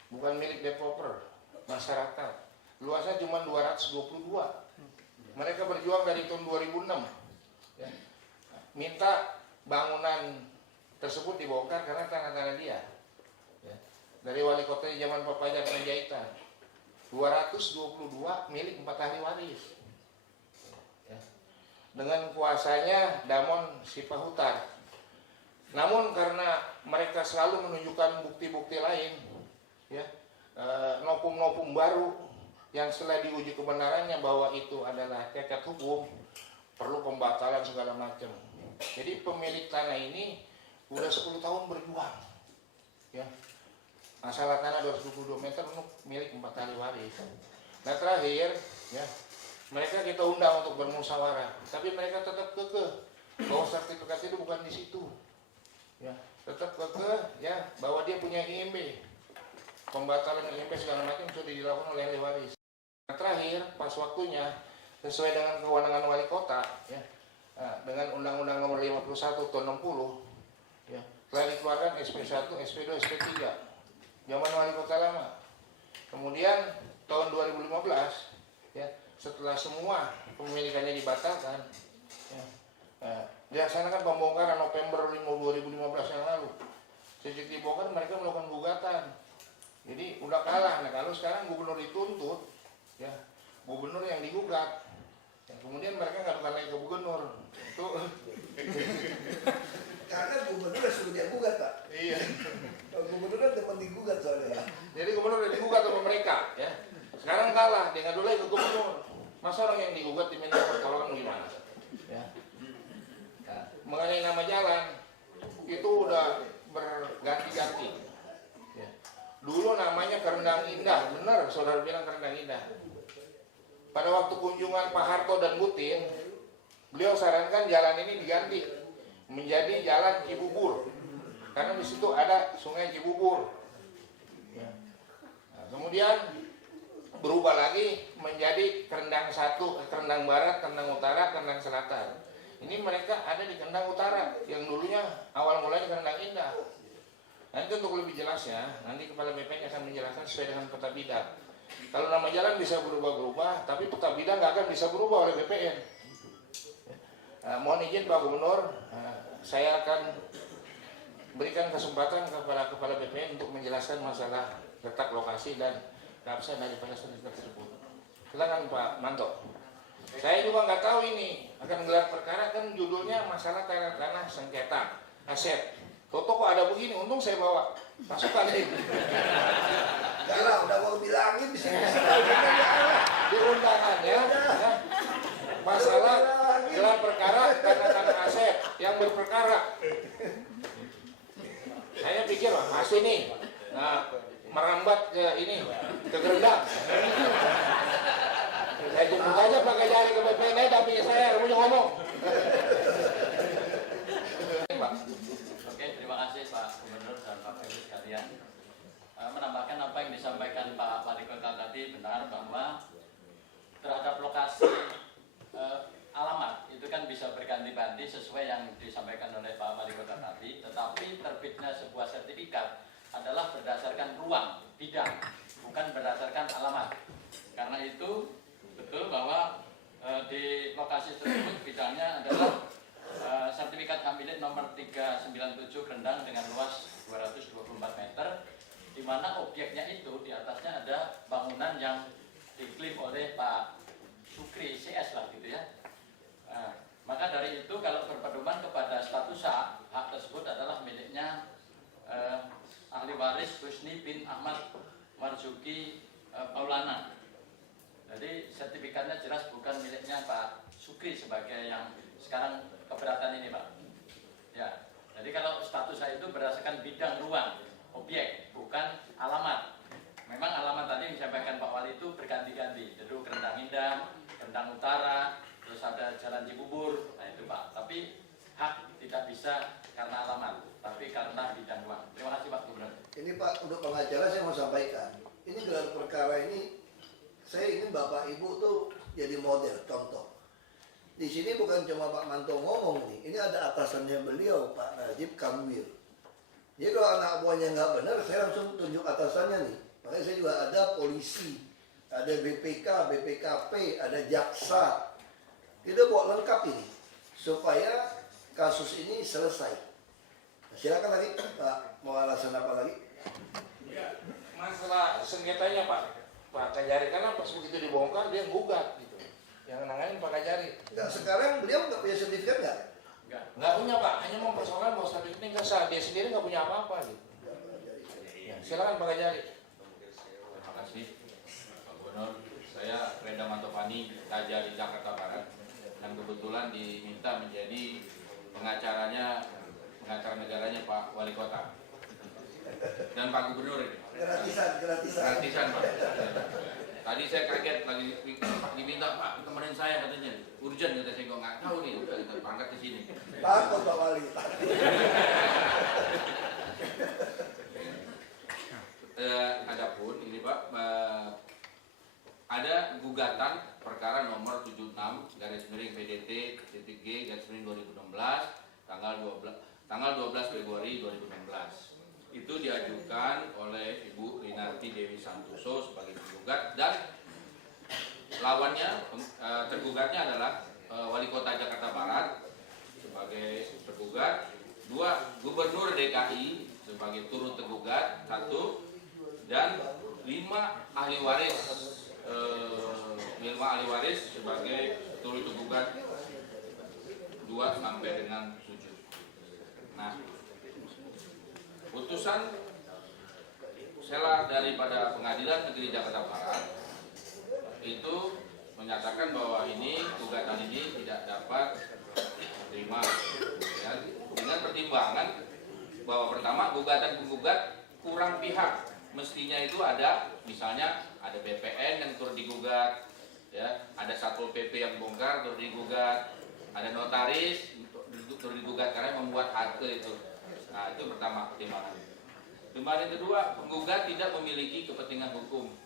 bukan milik developer, masyarakat. Luasnya cuma 222. Mereka berjuang dari tahun 2006. Ya. Minta bangunan tersebut dibongkar karena tanah-tanah dia. Ya. Dari wali kota di zaman Pak Fajar Panjaitan. 222 milik 4 ahli waris. Ya. Dengan kuasanya Damon Sipahutar. Namun karena mereka selalu menunjukkan bukti-bukti lain, ya, nopum-nopum baru yang setelah diuji kebenarannya bahwa itu adalah cacat hukum, perlu pembatalan segala macam. Jadi pemilik tanah ini udah 10 tahun berjuang, ya. Masalah tanah 222 meter untuk milik 4 ahli waris. Nah terakhir, ya, mereka kita undang untuk bermusyawarah, tapi mereka tetap kekeh bahwa sertifikat itu bukan di situ, ya, tetap kekeh, ya, bahwa dia punya IMB, pembatalan IMB segala macam sudah dilakukan oleh ahli waris. Nah, terakhir pas waktunya sesuai dengan kewenangan wali kota, ya, dengan Undang-Undang Nomor 51 Tahun 60, ya, telah dikeluarkan SP1, SP2, SP3 zaman wali kota lama. Kemudian tahun 2015, ya, setelah semua pemilikannya dibatalkan, ya, dilaksanakan pembongkaran November 2015 yang lalu. Sejak dibongkar mereka melakukan gugatan. Jadi udah kalah. Nah kalau sekarang gubernur dituntut, ya, gubernur yang digugat, ya, kemudian mereka nggak bukan lagi ke gubernur itu karena gubernur sudah dia gugat, Pak. Iya. Gubernur kan teman digugat soalnya. Jadi gubernur udah digugat sama mereka, ya. Sekarang kalah, dia ngadu lagi ke gubernur. Masa orang yang digugat diminta pertolongan gimana? Ya. Nah, mengenai nama jalan itu udah berganti-ganti. Ya. Dulu namanya Kerendang Indah, benar saudara bilang Kerendang Indah. Pada waktu kunjungan Pak Harto dan Butin, beliau sarankan jalan ini diganti menjadi Jalan Cibubur, karena di situ ada Sungai Cibubur. Ya. Nah, kemudian berubah lagi menjadi Kerendang 1, Kerendang Barat, Kerendang Utara, Kerendang Selatan. Ini mereka ada di Kerendang Utara, yang dulunya awal mulanya Kerendang Indah. Nanti untuk lebih jelasnya, nanti Kepala BPN akan menjelaskan sesuai dengan peta bidang. Kalau nama jalan bisa berubah-berubah, tapi peta bidang nggak akan bisa berubah oleh BPN. Mohon izin Pak Gubernur, saya akan berikan kesempatan kepada Kepala BPN untuk menjelaskan masalah letak lokasi dan keabsahan daripada sertifikat tersebut. Silakan Pak Manto. Saya juga nggak tahu ini akan gelar perkara, kan judulnya masalah tanah sengketa aset. Toto kok ada begini, untung saya bawa pasukan ini. Enggak lah, udah mau bilangin di sini. Di undangannya, ya, masalah gelar perkara karena tanah aset yang berperkara. Saya pikir wah masih nih, nah, merambat ke ini, ke Gerendang. Saya jemput aja pakai jari ke BPN, tapi saya punya ngomong. Oke, terima kasih Pak Gubernur dan Bapak Ibu sekalian. Menambahkan apa yang disampaikan Pak Wali Kota tadi, benar bahwa terhadap lokasi alamat itu kan bisa berganti-ganti sesuai yang disampaikan oleh Pak Wali Kota tadi, tetapi terbitnya sebuah sertifikat adalah berdasarkan ruang bidang, bukan berdasarkan alamat. Karena itu betul bahwa di lokasi tersebut bidangnya adalah sertifikat hak milik nomor 397 Kerendang dengan luas 224 meter di mana objeknya itu di atasnya ada bangunan yang diklaim oleh Pak Sukri CS lah gitu ya. Nah, maka dari itu kalau berpedoman kepada status hak tersebut adalah miliknya ahli waris Husni bin Ahmad Marzuki Maulana. Jadi sertifikatnya jelas bukan miliknya Pak Sukri sebagai yang sekarang keberatan ini Pak. Ya, jadi kalau status saya itu berdasarkan bidang ruang, objek, bukan alamat. Memang alamat tadi yang disampaikan Pak Wali itu berganti-ganti. Jadi Kendang Indah, Kendang Utara, terus ada Jalan Cibubur, nah itu Pak. Tapi hak tidak bisa karena alamat, tapi karena bidang ruang. Terima kasih Pak Gubernur. Ini Pak, untuk pengacara saya mau sampaikan. Ini gelar perkara ini, saya ingin Bapak Ibu tuh jadi model, contoh. Di sini bukan cuma Pak Manto ngomong nih, ini ada atasannya beliau, Pak Najib Kamil. Jadi kalau anak buahnya nggak benar, saya langsung tunjuk atasannya nih. Makanya saya juga ada polisi, ada BPK, BPKP, ada jaksa. Kita bawa lengkap ini, supaya kasus ini selesai. Nah, silakan lagi, Pak, mau alasan apa lagi? Ya, masalah sengketanya Pak Kajari, karena pas begitu dibongkar dia gugat gitu. Yang nanganin Pak Kajari. Enggak, sekarang beliau nggak punya sertifikat nggak? Nggak punya Pak, hanya mempersoalkan bahwa sertifikat ini nggak sah, dia sendiri nggak punya apa-apa gitu. Ya, silakan Pak Kajari. Terima kasih Pak Gubernur. Saya Renda Mantofani, Kajari Jakarta Barat, dan kebetulan diminta menjadi pengacara negaranya Pak Wali Kota dan Pak Gubernur ini. Gratisan Pak. Tadi saya kaget lagi diminta Pak temenin saya katanya, urgent kata saya, kok nggak tahu nih, udah kita pangkat ke sini. Takut Pak Wali. Adapun ini Pak, ada gugatan perkara nomor 76/PDT-G/2016 tanggal 12 Februari 2016. Itu diajukan oleh Ibu Rinarti Dewi Santoso sebagai penggugat, dan lawannya tergugatnya adalah Wali Kota Jakarta Barat sebagai tergugat, 2 Gubernur DKI sebagai turut tergugat 1, dan 5 ahli waris sebagai turut tergugat 2 sampai dengan 7. Nah, putusan sela daripada Pengadilan Negeri Jakarta Barat itu menyatakan bahwa gugatan ini tidak dapat diterima, ya, dengan pertimbangan bahwa pertama, gugatan penggugat kurang pihak. Mestinya itu ada, misalnya ada BPN yang turut digugat, ya, ada Satpol PP yang bongkar turut digugat, ada notaris turut digugat karena membuat akte itu. Nah, itu pertama pertimbangan. Pertimbangan kedua, penggugat tidak memiliki kepentingan hukum.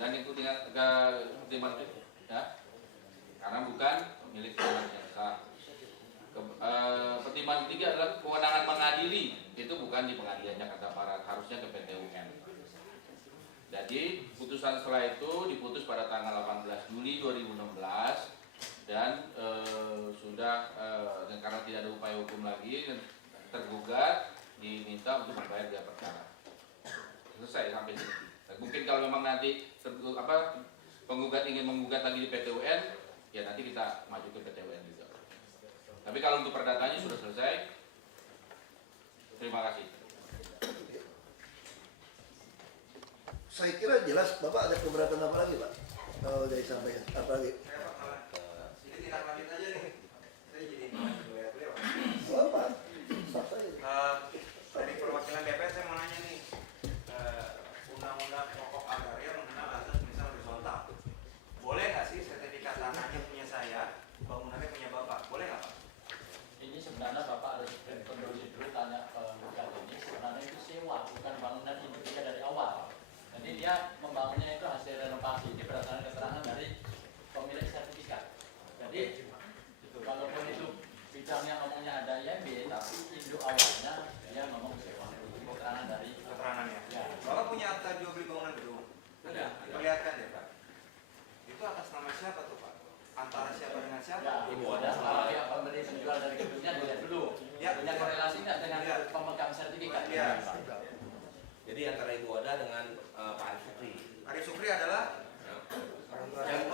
Dan itu pertimbangan itu, ya, karena bukan milik jasa. Pertimbangan ketiga adalah kewenangan mengadili, itu bukan di Pengadilan Jakarta Barat, harusnya ke PT UN. Jadi putusan setelah itu diputus pada tanggal 18 Juli 2016 dan dan karena tidak ada upaya hukum lagi, tergugat diminta untuk membayar biaya perkara. Selesai sampai sini. Mungkin kalau memang nanti penggugat ingin menggugat lagi di PT UN, ya nanti kita maju ke PT UN juga. Tapi kalau untuk perdatanya sudah selesai. Terima kasih. Saya kira jelas. Bapak ada keberatan apa lagi Pak? Kalau dari sampaikan apa lagi? Ini tidak lanjut aja nih. Saya jadi beliau. Bapak, dari perwakilan DPR saya mau nanya nih, undang-undang pokok agraria mengenal asas misal horizontal. Boleh nggak sih sertifikat tanahnya punya saya, bangunannya punya Bapak? Boleh nggak Pak? Ini sebenarnya Bapak harus konfirmasi dulu, tanya penggugat ini sebenarnya itu sewa, bukan bangunan induknya dari awal. Jadi dia membangunnya itu hasil renovasi, ini berdasarkan keterangan dari pemilik sertifikat. Jadi itu walaupun itu bidangnya ngomongnya ada IMB, tapi induk awalnya dia ngomong sewa. Itu keterangan dari Keterangannya. Ya. Bapak punya akta jual beli bangunan gedung? Ada. Perlihatkan ya Pak. Itu atas nama siapa tuh Pak? Antara siapa dengan siapa? Ya, ibu ada kalau dia pembeli penjual dari gedungnya dilihat dulu. Ya. Punya korelasi nggak dengan pemegang sertifikat? Ya. Supri adalah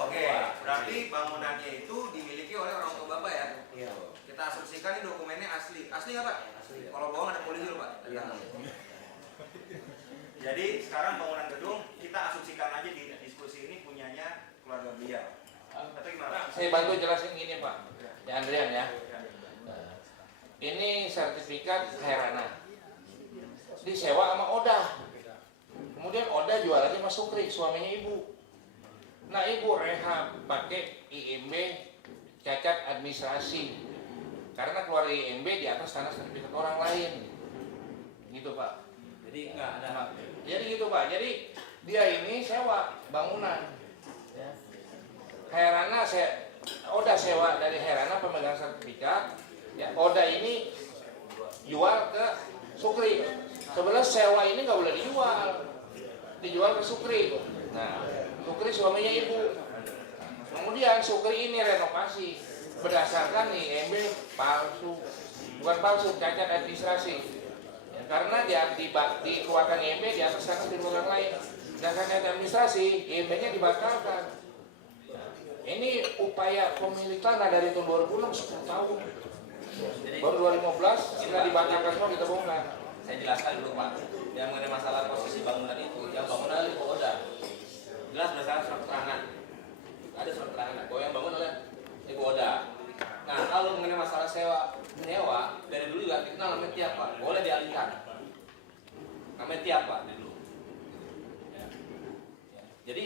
oke, berarti bangunannya itu dimiliki oleh orang tua Bapak ya? Iya. Kita asumsikan ini dokumennya asli. Asli nggak Pak? Asli. Kalau bohong ada polisi loh Pak. Iya. Jadi sekarang bangunan gedung kita asumsikan aja di diskusi ini punyanya keluarga beliau. Tapi gimana? Saya bantu jelasin gini Pak, ya Andrian ya. Ini sertifikat Herana, disewa sama Oda. Kemudian Oda jualannya sama Sukri, suaminya ibu. Nah ibu rehab pakai IMB cacat administrasi, karena keluar IMB di atas tanah sertifikat orang lain, gitu Pak. Jadi nggak ada. Jadi gitu Pak. Jadi dia ini sewa bangunan. Ya. Herana Oda sewa dari Herana pemegang sertifikat. Ya, Oda ini jual ke Sukri. Sebenarnya sewa ini nggak boleh dijual ke Sukri. Nah, Sukri suaminya ibu. Kemudian Sukri ini renovasi berdasarkan IMB palsu, bukan palsu, cacat administrasi. Ya, karena dikeluarkan IMB di atas tanah di orang lain. Berdasarkan administrasi, IMB-nya dibatalkan. Ini upaya pemilik tanah dari tahun 2006 10 tahun. Baru 2015 setelah dibatalkan semua kita bongkar. Saya jelaskan dulu Pak, yang mengenai masalah posisi bangunan itu, yang bangunan itu Oda. Jelas berdasarkan surat keterangan. Ada surat keterangan bahwa yang bangun oleh Ibu Oda. Nah, kalau mengenai masalah menyewa, dari dulu juga dikenal namanya tiap Pak, boleh dialihkan. Namanya tiap Pak dari dulu. Ya. Jadi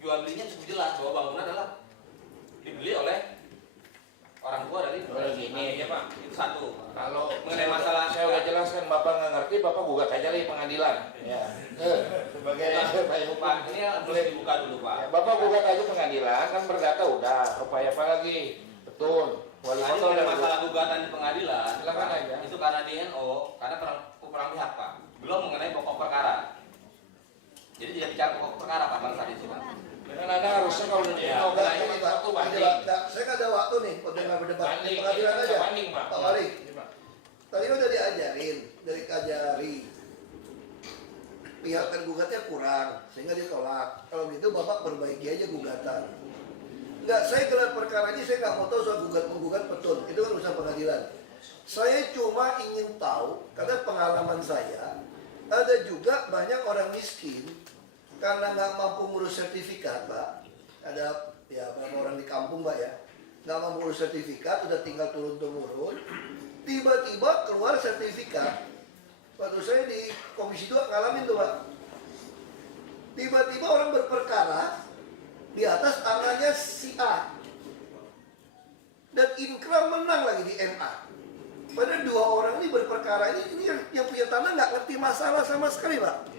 jual belinya cukup jelas bahwa bangunan adalah dibeli oleh orang tua dari Gini aja Pak, itu satu. kalau mengenai masalah saya udah jelaskan Bapak nggak ngerti, Bapak gugat aja di pengadilan. Ya. Sebagai Pak, ini boleh dibuka dulu Pak. Ya, Bapak gugat aja pengadilan, kan berdata udah, upaya apa lagi? Betul. Wali Tadi kota udah masalah gugatan di pengadilan, silakan Pak, aja. itu karena DNO, karena kurang pihak Pak. Belum mengenai pokok perkara. Jadi tidak bicara pokok perkara Pak pada saat itu Pak. Dengan Anda harusnya kalau udah Ya, DNO, Enggak, ini Pak. satu banding. Saya nggak ada waktu nih, udah nggak berdebat. Di Banding, pengadilan kita aja. banding, Pak. Pak Wali. Ini, Pak. Tadi udah diajarin dari Kajari. Pihak tergugatnya kurang, sehingga ditolak. Kalau gitu Bapak perbaiki aja gugatan. Enggak, saya gelar perkara ini saya nggak mau tahu soal gugat-menggugat betul. Itu kan urusan pengadilan. Saya cuma ingin tahu, karena pengalaman saya, ada juga banyak orang miskin karena nggak mampu ngurus sertifikat, Pak. Ada ya beberapa orang di kampung, Pak ya, nggak mampu ngurus sertifikat, udah tinggal turun-temurun. Tiba-tiba keluar sertifikat. Waktu saya di Komisi 2 ngalamin tuh, Pak. Tiba-tiba orang berperkara di atas tangannya si A. Dan inkrah menang lagi di MA. Padahal dua orang ini berperkara ini yang punya tanah nggak ngerti masalah sama sekali, Pak.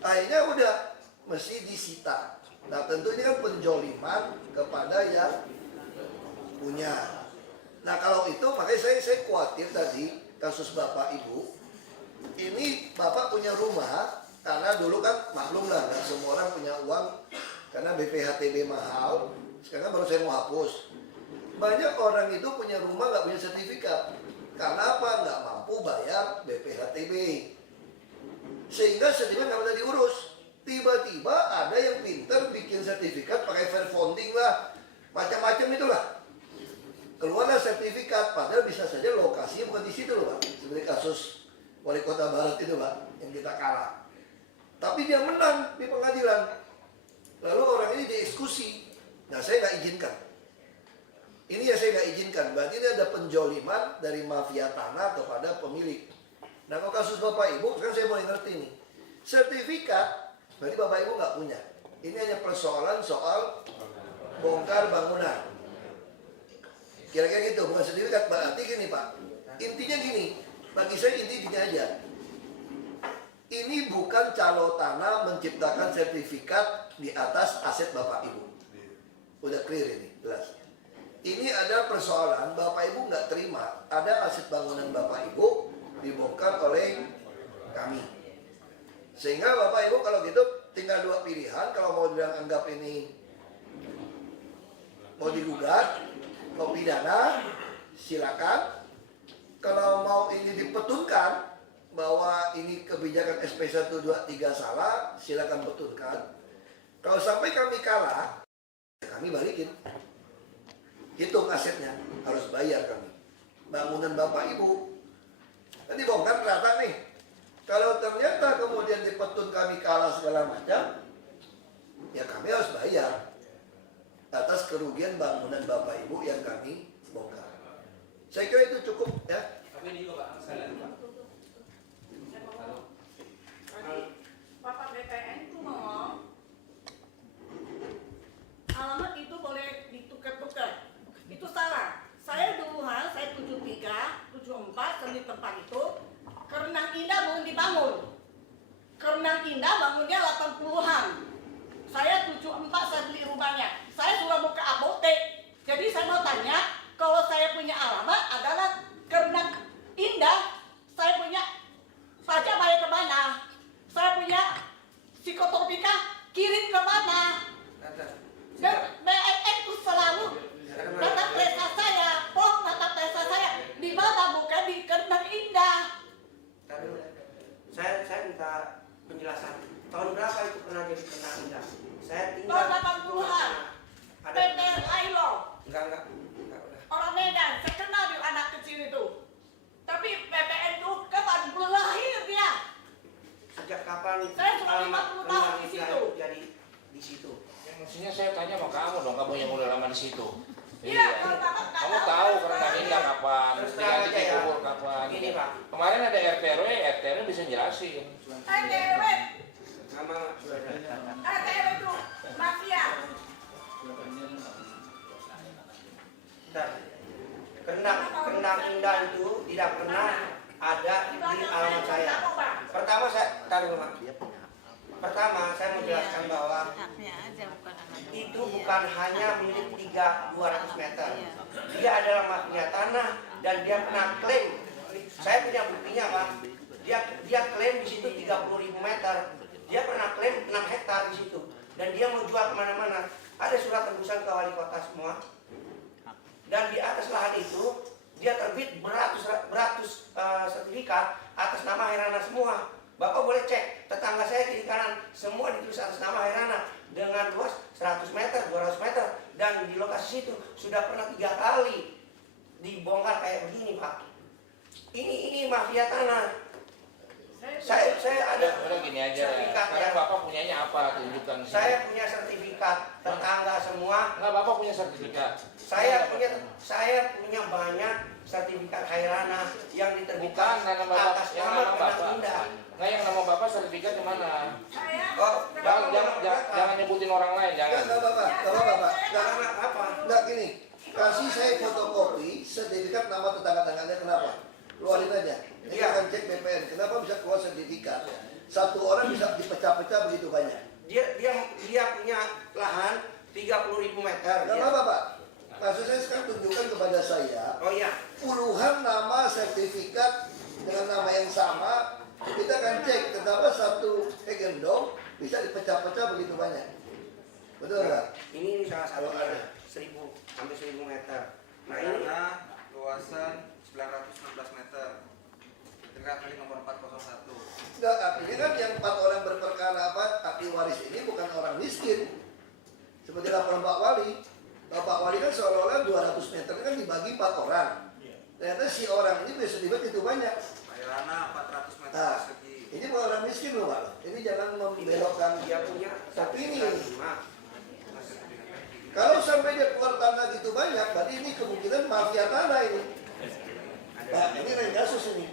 Akhirnya udah mesti disita. Nah tentu ini kan penjoliman kepada yang punya. Nah kalau itu makanya saya khawatir tadi kasus Bapak Ibu. Ini Bapak punya rumah, karena dulu kan maklum lah, nggak semua orang punya uang karena BPHTB mahal. Sekarang baru saya mau hapus. Banyak orang itu punya rumah nggak punya sertifikat. Karena apa? Nggak mampu bayar BPHTB. Sehingga sertifikat nggak bisa diurus. Tiba-tiba ada yang pinter bikin sertifikat pakai fair founding lah. Macam-macam itulah. Keluarlah sertifikat, padahal bisa saja lokasinya bukan di situ loh, Pak. Seperti kasus Wali Kota Barat itu, Pak, yang kita kalah. Tapi dia menang di pengadilan. Lalu orang ini dieksekusi. Nah, saya nggak izinkan. Ini ya saya nggak izinkan. Berarti ini ada penjoliman dari mafia tanah kepada pemilik. Nah, kalau kasus Bapak Ibu, sekarang saya mulai ngerti nih. Sertifikat, berarti Bapak Ibu nggak punya. Ini hanya persoalan soal bongkar bangunan. Kira-kira gitu, bukan sertifikat. Berarti gini, Pak. Intinya gini, bagi saya intinya aja. Ini bukan calo tanah menciptakan sertifikat di atas aset Bapak Ibu. Udah clear ini, jelas. Ini ada persoalan Bapak Ibu nggak terima ada aset bangunan Bapak Ibu dibongkar oleh kami. Sehingga Bapak Ibu kalau gitu tinggal dua pilihan. Kalau mau bilang anggap ini mau digugat, mau pidana, silakan. Kalau mau ini dipetunkan bahwa ini kebijakan SP 123 salah, silakan petulkan. Kalau sampai kami kalah, kami balikin. Hitung asetnya, harus bayar kami. Bangunan Bapak Ibu, nanti bongkar rata nih. Kalau ternyata kemudian di petun kami kalah segala macam, ya kami harus bayar atas kerugian bangunan Bapak Ibu yang kami bongkar. Saya kira itu cukup ya. Tapi ini juga Pak, saya lihat Pak. Bapak BPN itu ngomong alamat itu boleh ditukar-tukar. Itu salah. Saya duluan, saya 73, 74, seni tempat itu Kerenang Indah belum dibangun. Kerenang Indah bangunnya 80-an. Saya 74 saya beli rumahnya. Saya sudah mau ke apotek. Jadi saya mau tanya, kalau saya punya alamat adalah Kerenang Indah, saya punya pajak bayar ke mana? Saya punya psikotropika kirim ke mana? Dan BNN itu selalu data pesa saya, data pesa saya di mana bukan di Kerenang Indah. Saya minta penjelasan. Tahun berapa itu pernah jadi Kerenang Indah? Saya tinggal Tahun 80-an. PT Lailo. Enggak. Orang Medan, saya kenal di anak kecil itu. Tapi PPN itu kapan belum lahir dia? Sejak kapan? Saya sudah 50 tahun di situ. Jadi di situ. Ya, mestinya saya tanya sama kamu dong, kamu yang udah lama di situ. Iya, kalau Bapak nggak Kamu tahu Kerenang Indah kapan, diganti ke kubur kapan. Gini Pak. Kemarin ada RT-RW bisa jelasin. RTW, Nama RTW itu mafia. Kerenang Indah itu tidak pernah ada di alamat saya. Pertama saya menjelaskan bahwa itu bukan hanya milik 200 meter. Dia adalah mafia tanah dan dia pernah klaim. Saya punya buktinya Pak. Dia klaim di situ 30.000 meter. Dia pernah klaim 6 hektar di situ. Dan dia mau jual kemana-mana. Ada surat tembusan ke wali kota semua. Dan di atas lahan itu dia terbit beratus sertifikat atas nama Hairana semua. Bapak boleh cek, tetangga saya kiri kanan semua ditulis atas nama Hairana dengan luas 100 meter, 200 meter, dan di lokasi itu sudah pernah 3 kali dibongkar kayak begini Pak. Ini mafia tanah. Saya ada Udah gini aja. Sekarang Bapak punyanya apa? Tunjukkan. Saya punya sertifikat, tetangga semua. Enggak, Bapak punya sertifikat. Saya punya banyak sertifikat Hairana yang diterbitkan atas nama Kerenang Indah. Nah, yang nama Bapak sertifikat di mana? Oh, Jangan nyebutin orang lain, jangan. Enggak gini, kasih saya fotokopi sertifikat nama tetangga-tangganya, kenapa? Keluarin aja. Ini akan cek BPN. Kenapa bisa keluar sertifikat? Satu orang bisa dipecah-pecah begitu banyak. Dia punya lahan 30.000 meter. Gak apa-apa Pak. Maksud saya sekarang tunjukkan kepada saya. Oh iya. Puluhan nama sertifikat dengan nama yang sama. Kita akan cek kenapa satu hegendong bisa dipecah-pecah begitu banyak. Betul nggak? Ini salah satu ada 1.000 sampai 1.000 meter. Nah ini luasan 916 meter. Tingkat kali nomor 401. Enggak, artinya kan yang 4 orang berperkara ahli waris ini bukan orang miskin. Seperti laporan Pak Wali. Pak Wali kan seolah-olah 200 meter kan dibagi 4 orang. Ternyata si orang ini bisa sertifikat itu banyak. Hairana 400 meter Nah, persegi. ini bukan orang miskin loh Pak. Ini jangan membelokkan dia punya. Tapi ini kalau sampai dia keluar tanah gitu banyak, berarti ini kemungkinan mafia tanah ini. Nah, ini lain kasus ini.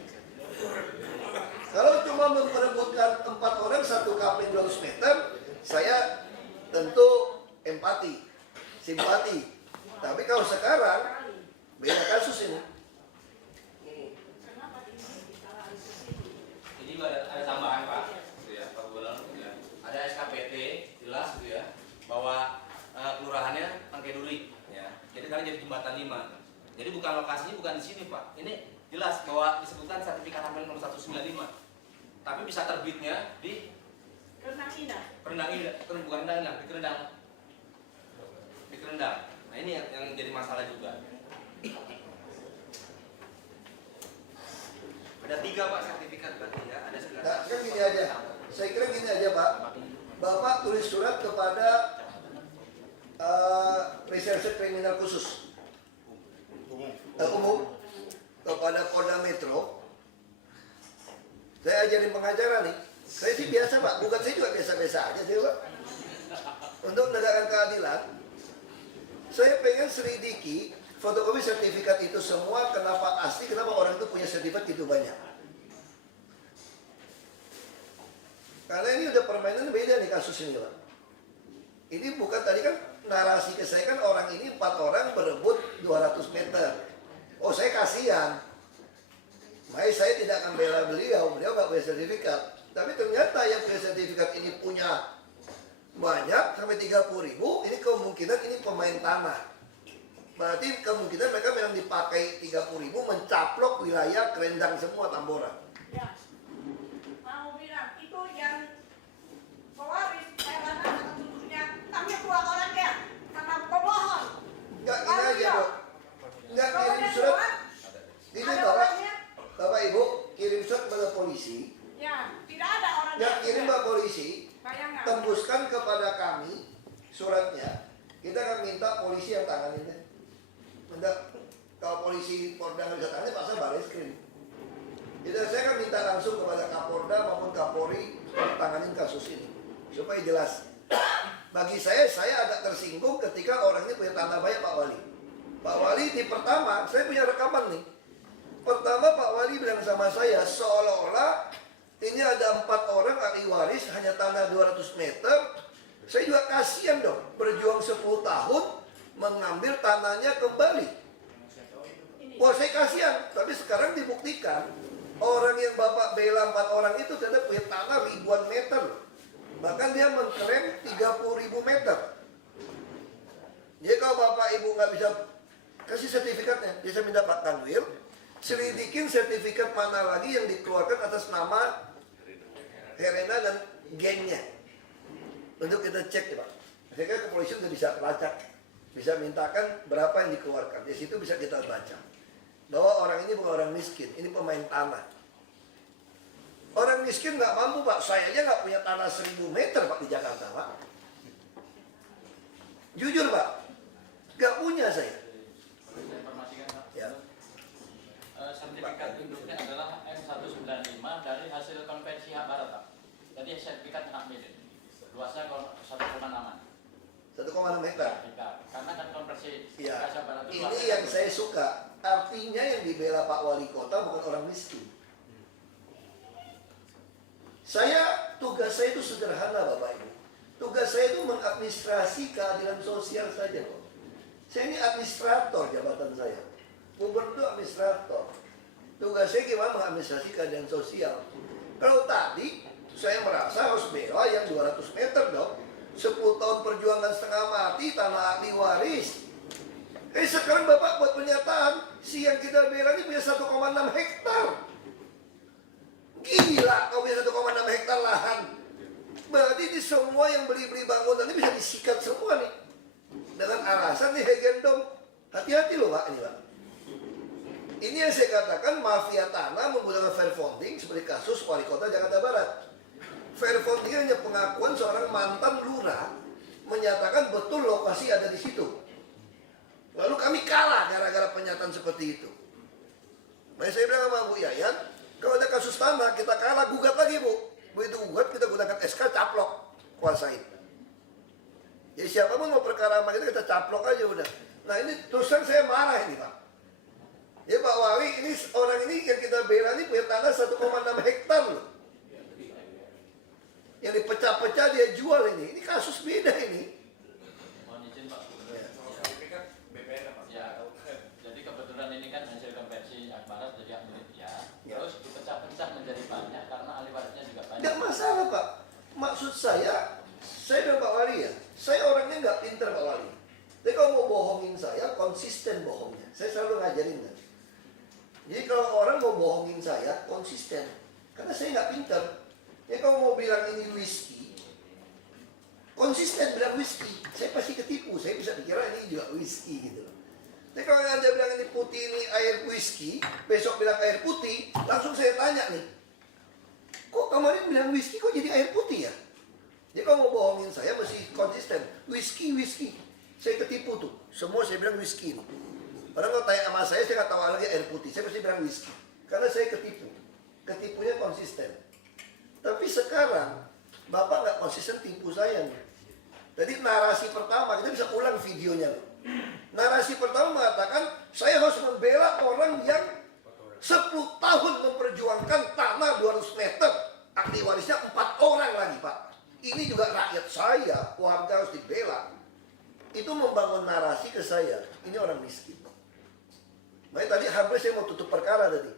Kalau cuma memperebutkan 4 orang satu kapling 200 meter, saya tentu empati, simpati. Tapi kalau sekarang beda kasus ini. Ini juga ada tambahan Pak, gitu ya, Pak Gubernur, gitu ya. Ada SKPT jelas gitu ya, bahwa kelurahannya Angkeduri, ya. Jadi kalian jadi jembatan 5. Jadi bukan lokasinya bukan di sini Pak. Ini jelas bahwa disebutkan sertifikat hamil nomor 195. Tapi bisa terbitnya di Kerenang Indah. Kerenang Indah, bukan Kerenang Indah, di Kerendang. Nah ini yang jadi masalah juga. Ada 3 Pak sertifikat berarti ya, ada 9. Nah, kan gini aja. Saya kira gini aja Pak. Bapak tulis surat kepada Reserse Kriminal Khusus umum kepada Polda Metro. Saya ajarin pengacara nih. Saya sih biasa Pak, bukan saya juga biasa-biasa aja sih Pak. Untuk menegakkan keadilan, saya pengen selidiki fotokopi sertifikat itu semua, kenapa asli, kenapa orang itu punya sertifikat itu banyak. Karena ini udah permainan beda nih kasus ini Pak. Ini bukan tadi kan narasi ke saya kan orang ini 4 orang berebut 200 meter. Oh saya kasihan. Makanya saya tidak akan bela beliau nggak punya sertifikat. Tapi ternyata yang punya sertifikat ini punya banyak sampai 30.000, ini kemungkinan ini pemain tanah. Berarti kemungkinan mereka memang dipakai 30.000 mencaplok wilayah Kerendang semua Tambora. Ya. Mau bilang itu yang pewaris Thailand duduknya kami 2 orang ya karena pebohong. Enggak gini aja Dok. Enggak kirim surat. Ini Bapak Ibu kirim surat kepada polisi. Ya, tidak ada orang Ya kirim Pak polisi. Bayangkan. Tembuskan kepada kami suratnya. Kita akan minta polisi yang tanganinnya. Kalau polisi Polda nggak bisa tangani, paksa Barreskrim. Jadi saya akan minta langsung kepada Kapolda maupun Kapolri tanganin kasus ini supaya jelas. Bagi saya agak tersinggung ketika orang ini punya tanah banyak Pak Wali. Pak Wali di pertama, saya punya rekaman nih. Pertama Pak Wali bilang sama saya seolah-olah ini ada 4 orang ahli waris hanya tanah 200 meter. Saya juga kasihan dong, berjuang 10 tahun mengambil tanahnya kembali. Wah saya kasihan, tapi sekarang dibuktikan orang yang Bapak bela 4 orang itu ternyata punya tanah ribuan meter. Bahkan dia mengklaim 30.000 meter. Jadi kalau Bapak Ibu nggak bisa kasih sertifikatnya, bisa minta Pak Kanwil selidikin sertifikat mana lagi yang dikeluarkan atas nama Herena dan gengnya. Untuk kita cek ya Pak. Saya kira kepolisian sudah bisa pelacak, bisa mintakan berapa yang dikeluarkan. Di situ bisa kita baca bahwa orang ini bukan orang miskin, ini pemain tanah. Orang miskin nggak mampu Pak, saya aja nggak punya tanah 1000 meter Pak di Jakarta Pak. Jujur Pak, nggak punya saya. Saya informasikan Pak. Ya. Sertifikat induknya adalah M195 dari hasil konvensi hak barat Pak. Jadi sertifikat hak milik. Luasnya 1,6. 1,6 hektar. Karena kan konversi Ya. Kasar Barat itu Ini luasnya yang saya suka. Artinya yang dibela Pak Wali Kota bukan orang miskin. Tugas saya itu sederhana Bapak Ibu. Tugas saya itu mengadministrasi keadilan sosial saja kok. Saya ini administrator jabatan saya. Gubernur administrator. Tugas saya gimana mengadministrasi keadilan sosial. Kalau tadi saya merasa harus bela yang 200 meter dong. 10 tahun perjuangan setengah mati tanah ahli waris. Sekarang Bapak buat pernyataan si yang kita bela ini punya 1,6 hektar. Gila kau punya 1,6 hektar lahan. Berarti ini semua yang beli-beli bangunan ini bisa disikat semua nih. Dengan alasan nih Hegendom. Hati-hati loh Pak ini Pak. Ini yang saya katakan mafia tanah menggunakan fair funding seperti kasus Wali Kota Jakarta Barat. Fair funding hanya pengakuan seorang mantan lurah menyatakan betul lokasi ada di situ. Lalu kami kalah gara-gara pernyataan seperti itu. Makanya saya bilang sama Bu Yayan, kalau ada kasus tanah kita kalah, gugat lagi Bu. Begitu gugat kita gunakan SK caplok kuasain. Jadi siapapun mau perkara sama kita caplok aja udah. Nah ini terusan saya marah ini Pak. Ya Pak Wali, ini orang ini yang kita bela ini punya tanah 1,6 hektar loh. Yang dipecah-pecah dia jual ini. Ini kasus beda ini. Mohon izin Pak. Ya, jadi kebetulan ini kan hasil konversi hak barat jadi hak milik dia. Terus dipecah-pecah menjadi banyak karena ahli warisnya juga banyak. Nggak masalah Pak. Maksud saya bilang Pak Wali ya, saya orangnya nggak pinter Pak Wali. Tapi kalau mau bohongin saya, konsisten bohongnya. Saya selalu ngajarin kan. Jadi kalau orang mau bohongin saya, konsisten. Karena saya nggak pinter. Jadi kalau mau bilang ini whisky, konsisten bilang whisky. Saya pasti ketipu. Saya bisa dikira ini juga whisky gitu. Tapi kalau Anda bilang ini putih, ini air whisky, besok bilang air putih, langsung saya tanya nih. Kok kemarin bilang whisky, kok jadi air putih ya? Jadi kalau mau bohongin saya mesti konsisten. Whisky. Saya ketipu tuh. Semua saya bilang whisky nih. Padahal kalau tanya sama saya nggak tahu lagi air putih. Saya mesti bilang whisky. Karena saya ketipu. Ketipunya konsisten. Tapi sekarang Bapak nggak konsisten tipu saya nih. Jadi narasi pertama, kita bisa ulang videonya. Narasi pertama mengatakan, saya harus membela orang yang 10 tahun memperjuangkan tanah 200 meter. Ahli warisnya 4 orang lagi, Pak. Ini juga rakyat saya, warga harus dibela. Itu membangun narasi ke saya, ini orang miskin. Makanya tadi hampir saya mau tutup perkara tadi.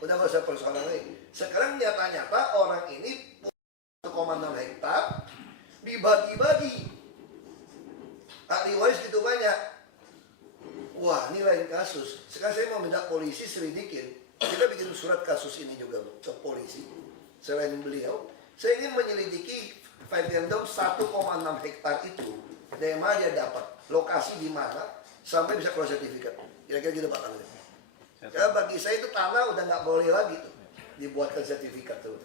Udah gak usah persoalan lagi. Sekarang nyata-nyata orang ini 1,6 hektar dibagi-bagi. Ahli waris gitu banyak. Wah, ini lain kasus. Sekarang saya mau minta polisi selidikin. Kita bikin surat kasus ini juga ke polisi. Selain beliau, saya ingin menyelidiki Ferdendom 1,6 hektar itu dari mana dia dapat, lokasi di mana sampai bisa keluar sertifikat. Kira-kira gitu Pak Kang. Karena bagi saya itu tanah udah nggak boleh lagi tuh dibuatkan sertifikat tuh.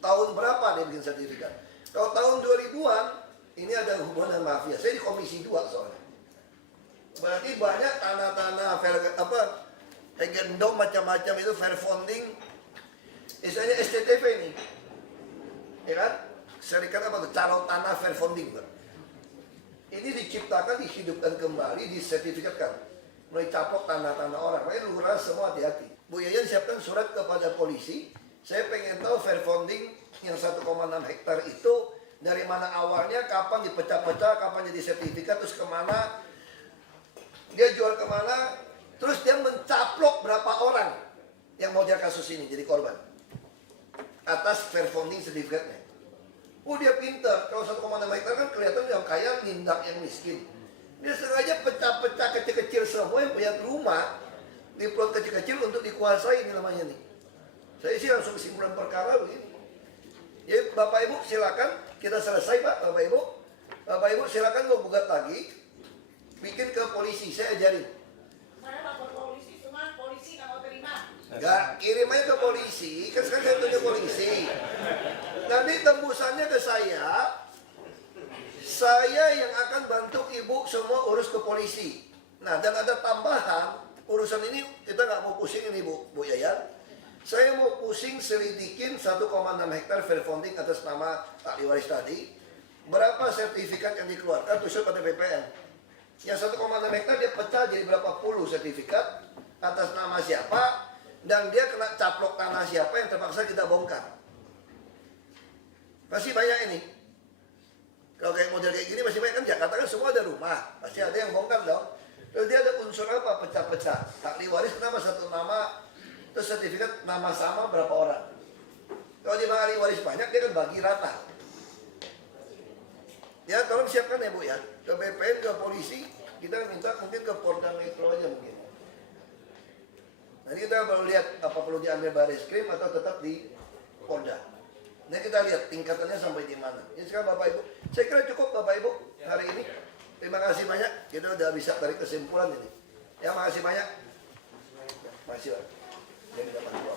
Tahun berapa dia bikin sertifikat? Kalau tahun 2000-an ini ada hubungan dengan mafia. Saya di komisi 2 soalnya. Berarti banyak tanah-tanah Hegendom macam-macam itu fair founding. Istilahnya STTV ini. Ya kan? Serikat apa tuh? Calo tanah fair founding. Kan? Ini diciptakan, dihidupkan kembali, disertifikatkan. Mulai caplok tanah-tanah orang. Makanya lurah semua hati-hati. Bu Yayan siapkan surat kepada polisi. Saya pengen tahu fair founding yang 1,6 hektar itu dari mana awalnya, kapan dipecah-pecah, kapan jadi sertifikat, terus kemana, dia jual kemana, terus dia mencaplok berapa orang yang mau jadi kasus ini, jadi korban atas fair founding sertifikatnya. Oh dia pintar, kalau 1,6 hektar kan kelihatan yang kaya nindak yang miskin. Dia sengaja pecah-pecah kecil-kecil semua yang punya rumah, diplot kecil-kecil untuk dikuasai ini namanya nih. Saya sih langsung kesimpulan perkara begini. Jadi Bapak Ibu silakan, kita selesai Pak, Bapak Ibu. Bapak Ibu silakan mau gugat lagi, bikin ke polisi, saya ajarin. Saya lapor polisi, cuma polisi nggak mau terima. Enggak, kirim aja ke polisi, kan sekarang saya tunjuk polisi. Nanti tembusannya ke saya yang akan bantu Ibu semua urus ke polisi. Nah, dan ada tambahan, urusan ini kita nggak mau pusingin Ibu, Bu Yayan. Saya mau pusing selidikin 1,6 hektar fair founding atas nama ahli waris tadi. Berapa sertifikat yang dikeluarkan, tulis pada BPN. Yang 1,6 hektar dia pecah jadi berapa puluh sertifikat atas nama siapa, dan dia kena caplok tanah siapa yang terpaksa kita bongkar. Pasti banyak ini. Kalau kayak model kayak gini masih banyak kan, Jakarta kan semua ada rumah, pasti ada yang bongkar dong. Terus dia ada unsur apa, pecah-pecah. Ahli waris kenapa satu nama, terus sertifikat nama sama berapa orang. Kalau dia ahli waris banyak, dia kan bagi rata. Ya tolong siapkan ya Bu ya, ke BPN, ke polisi, kita minta mungkin ke Polda Metro aja mungkin. Nanti kita baru lihat apa perlu diambil Bareskrim atau tetap di Polda. Nanti kita lihat tingkatannya sampai di mana. Jadi sekarang Bapak Ibu, saya kira cukup Bapak Ibu hari ini. Terima kasih banyak, kita udah bisa tarik kesimpulan ini. Ya makasih banyak. Makasih Pak. Yang dapat dua.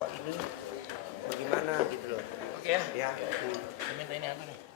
Pak ini bagaimana gitu loh. Oke. Ya. Saya minta ini apa nih?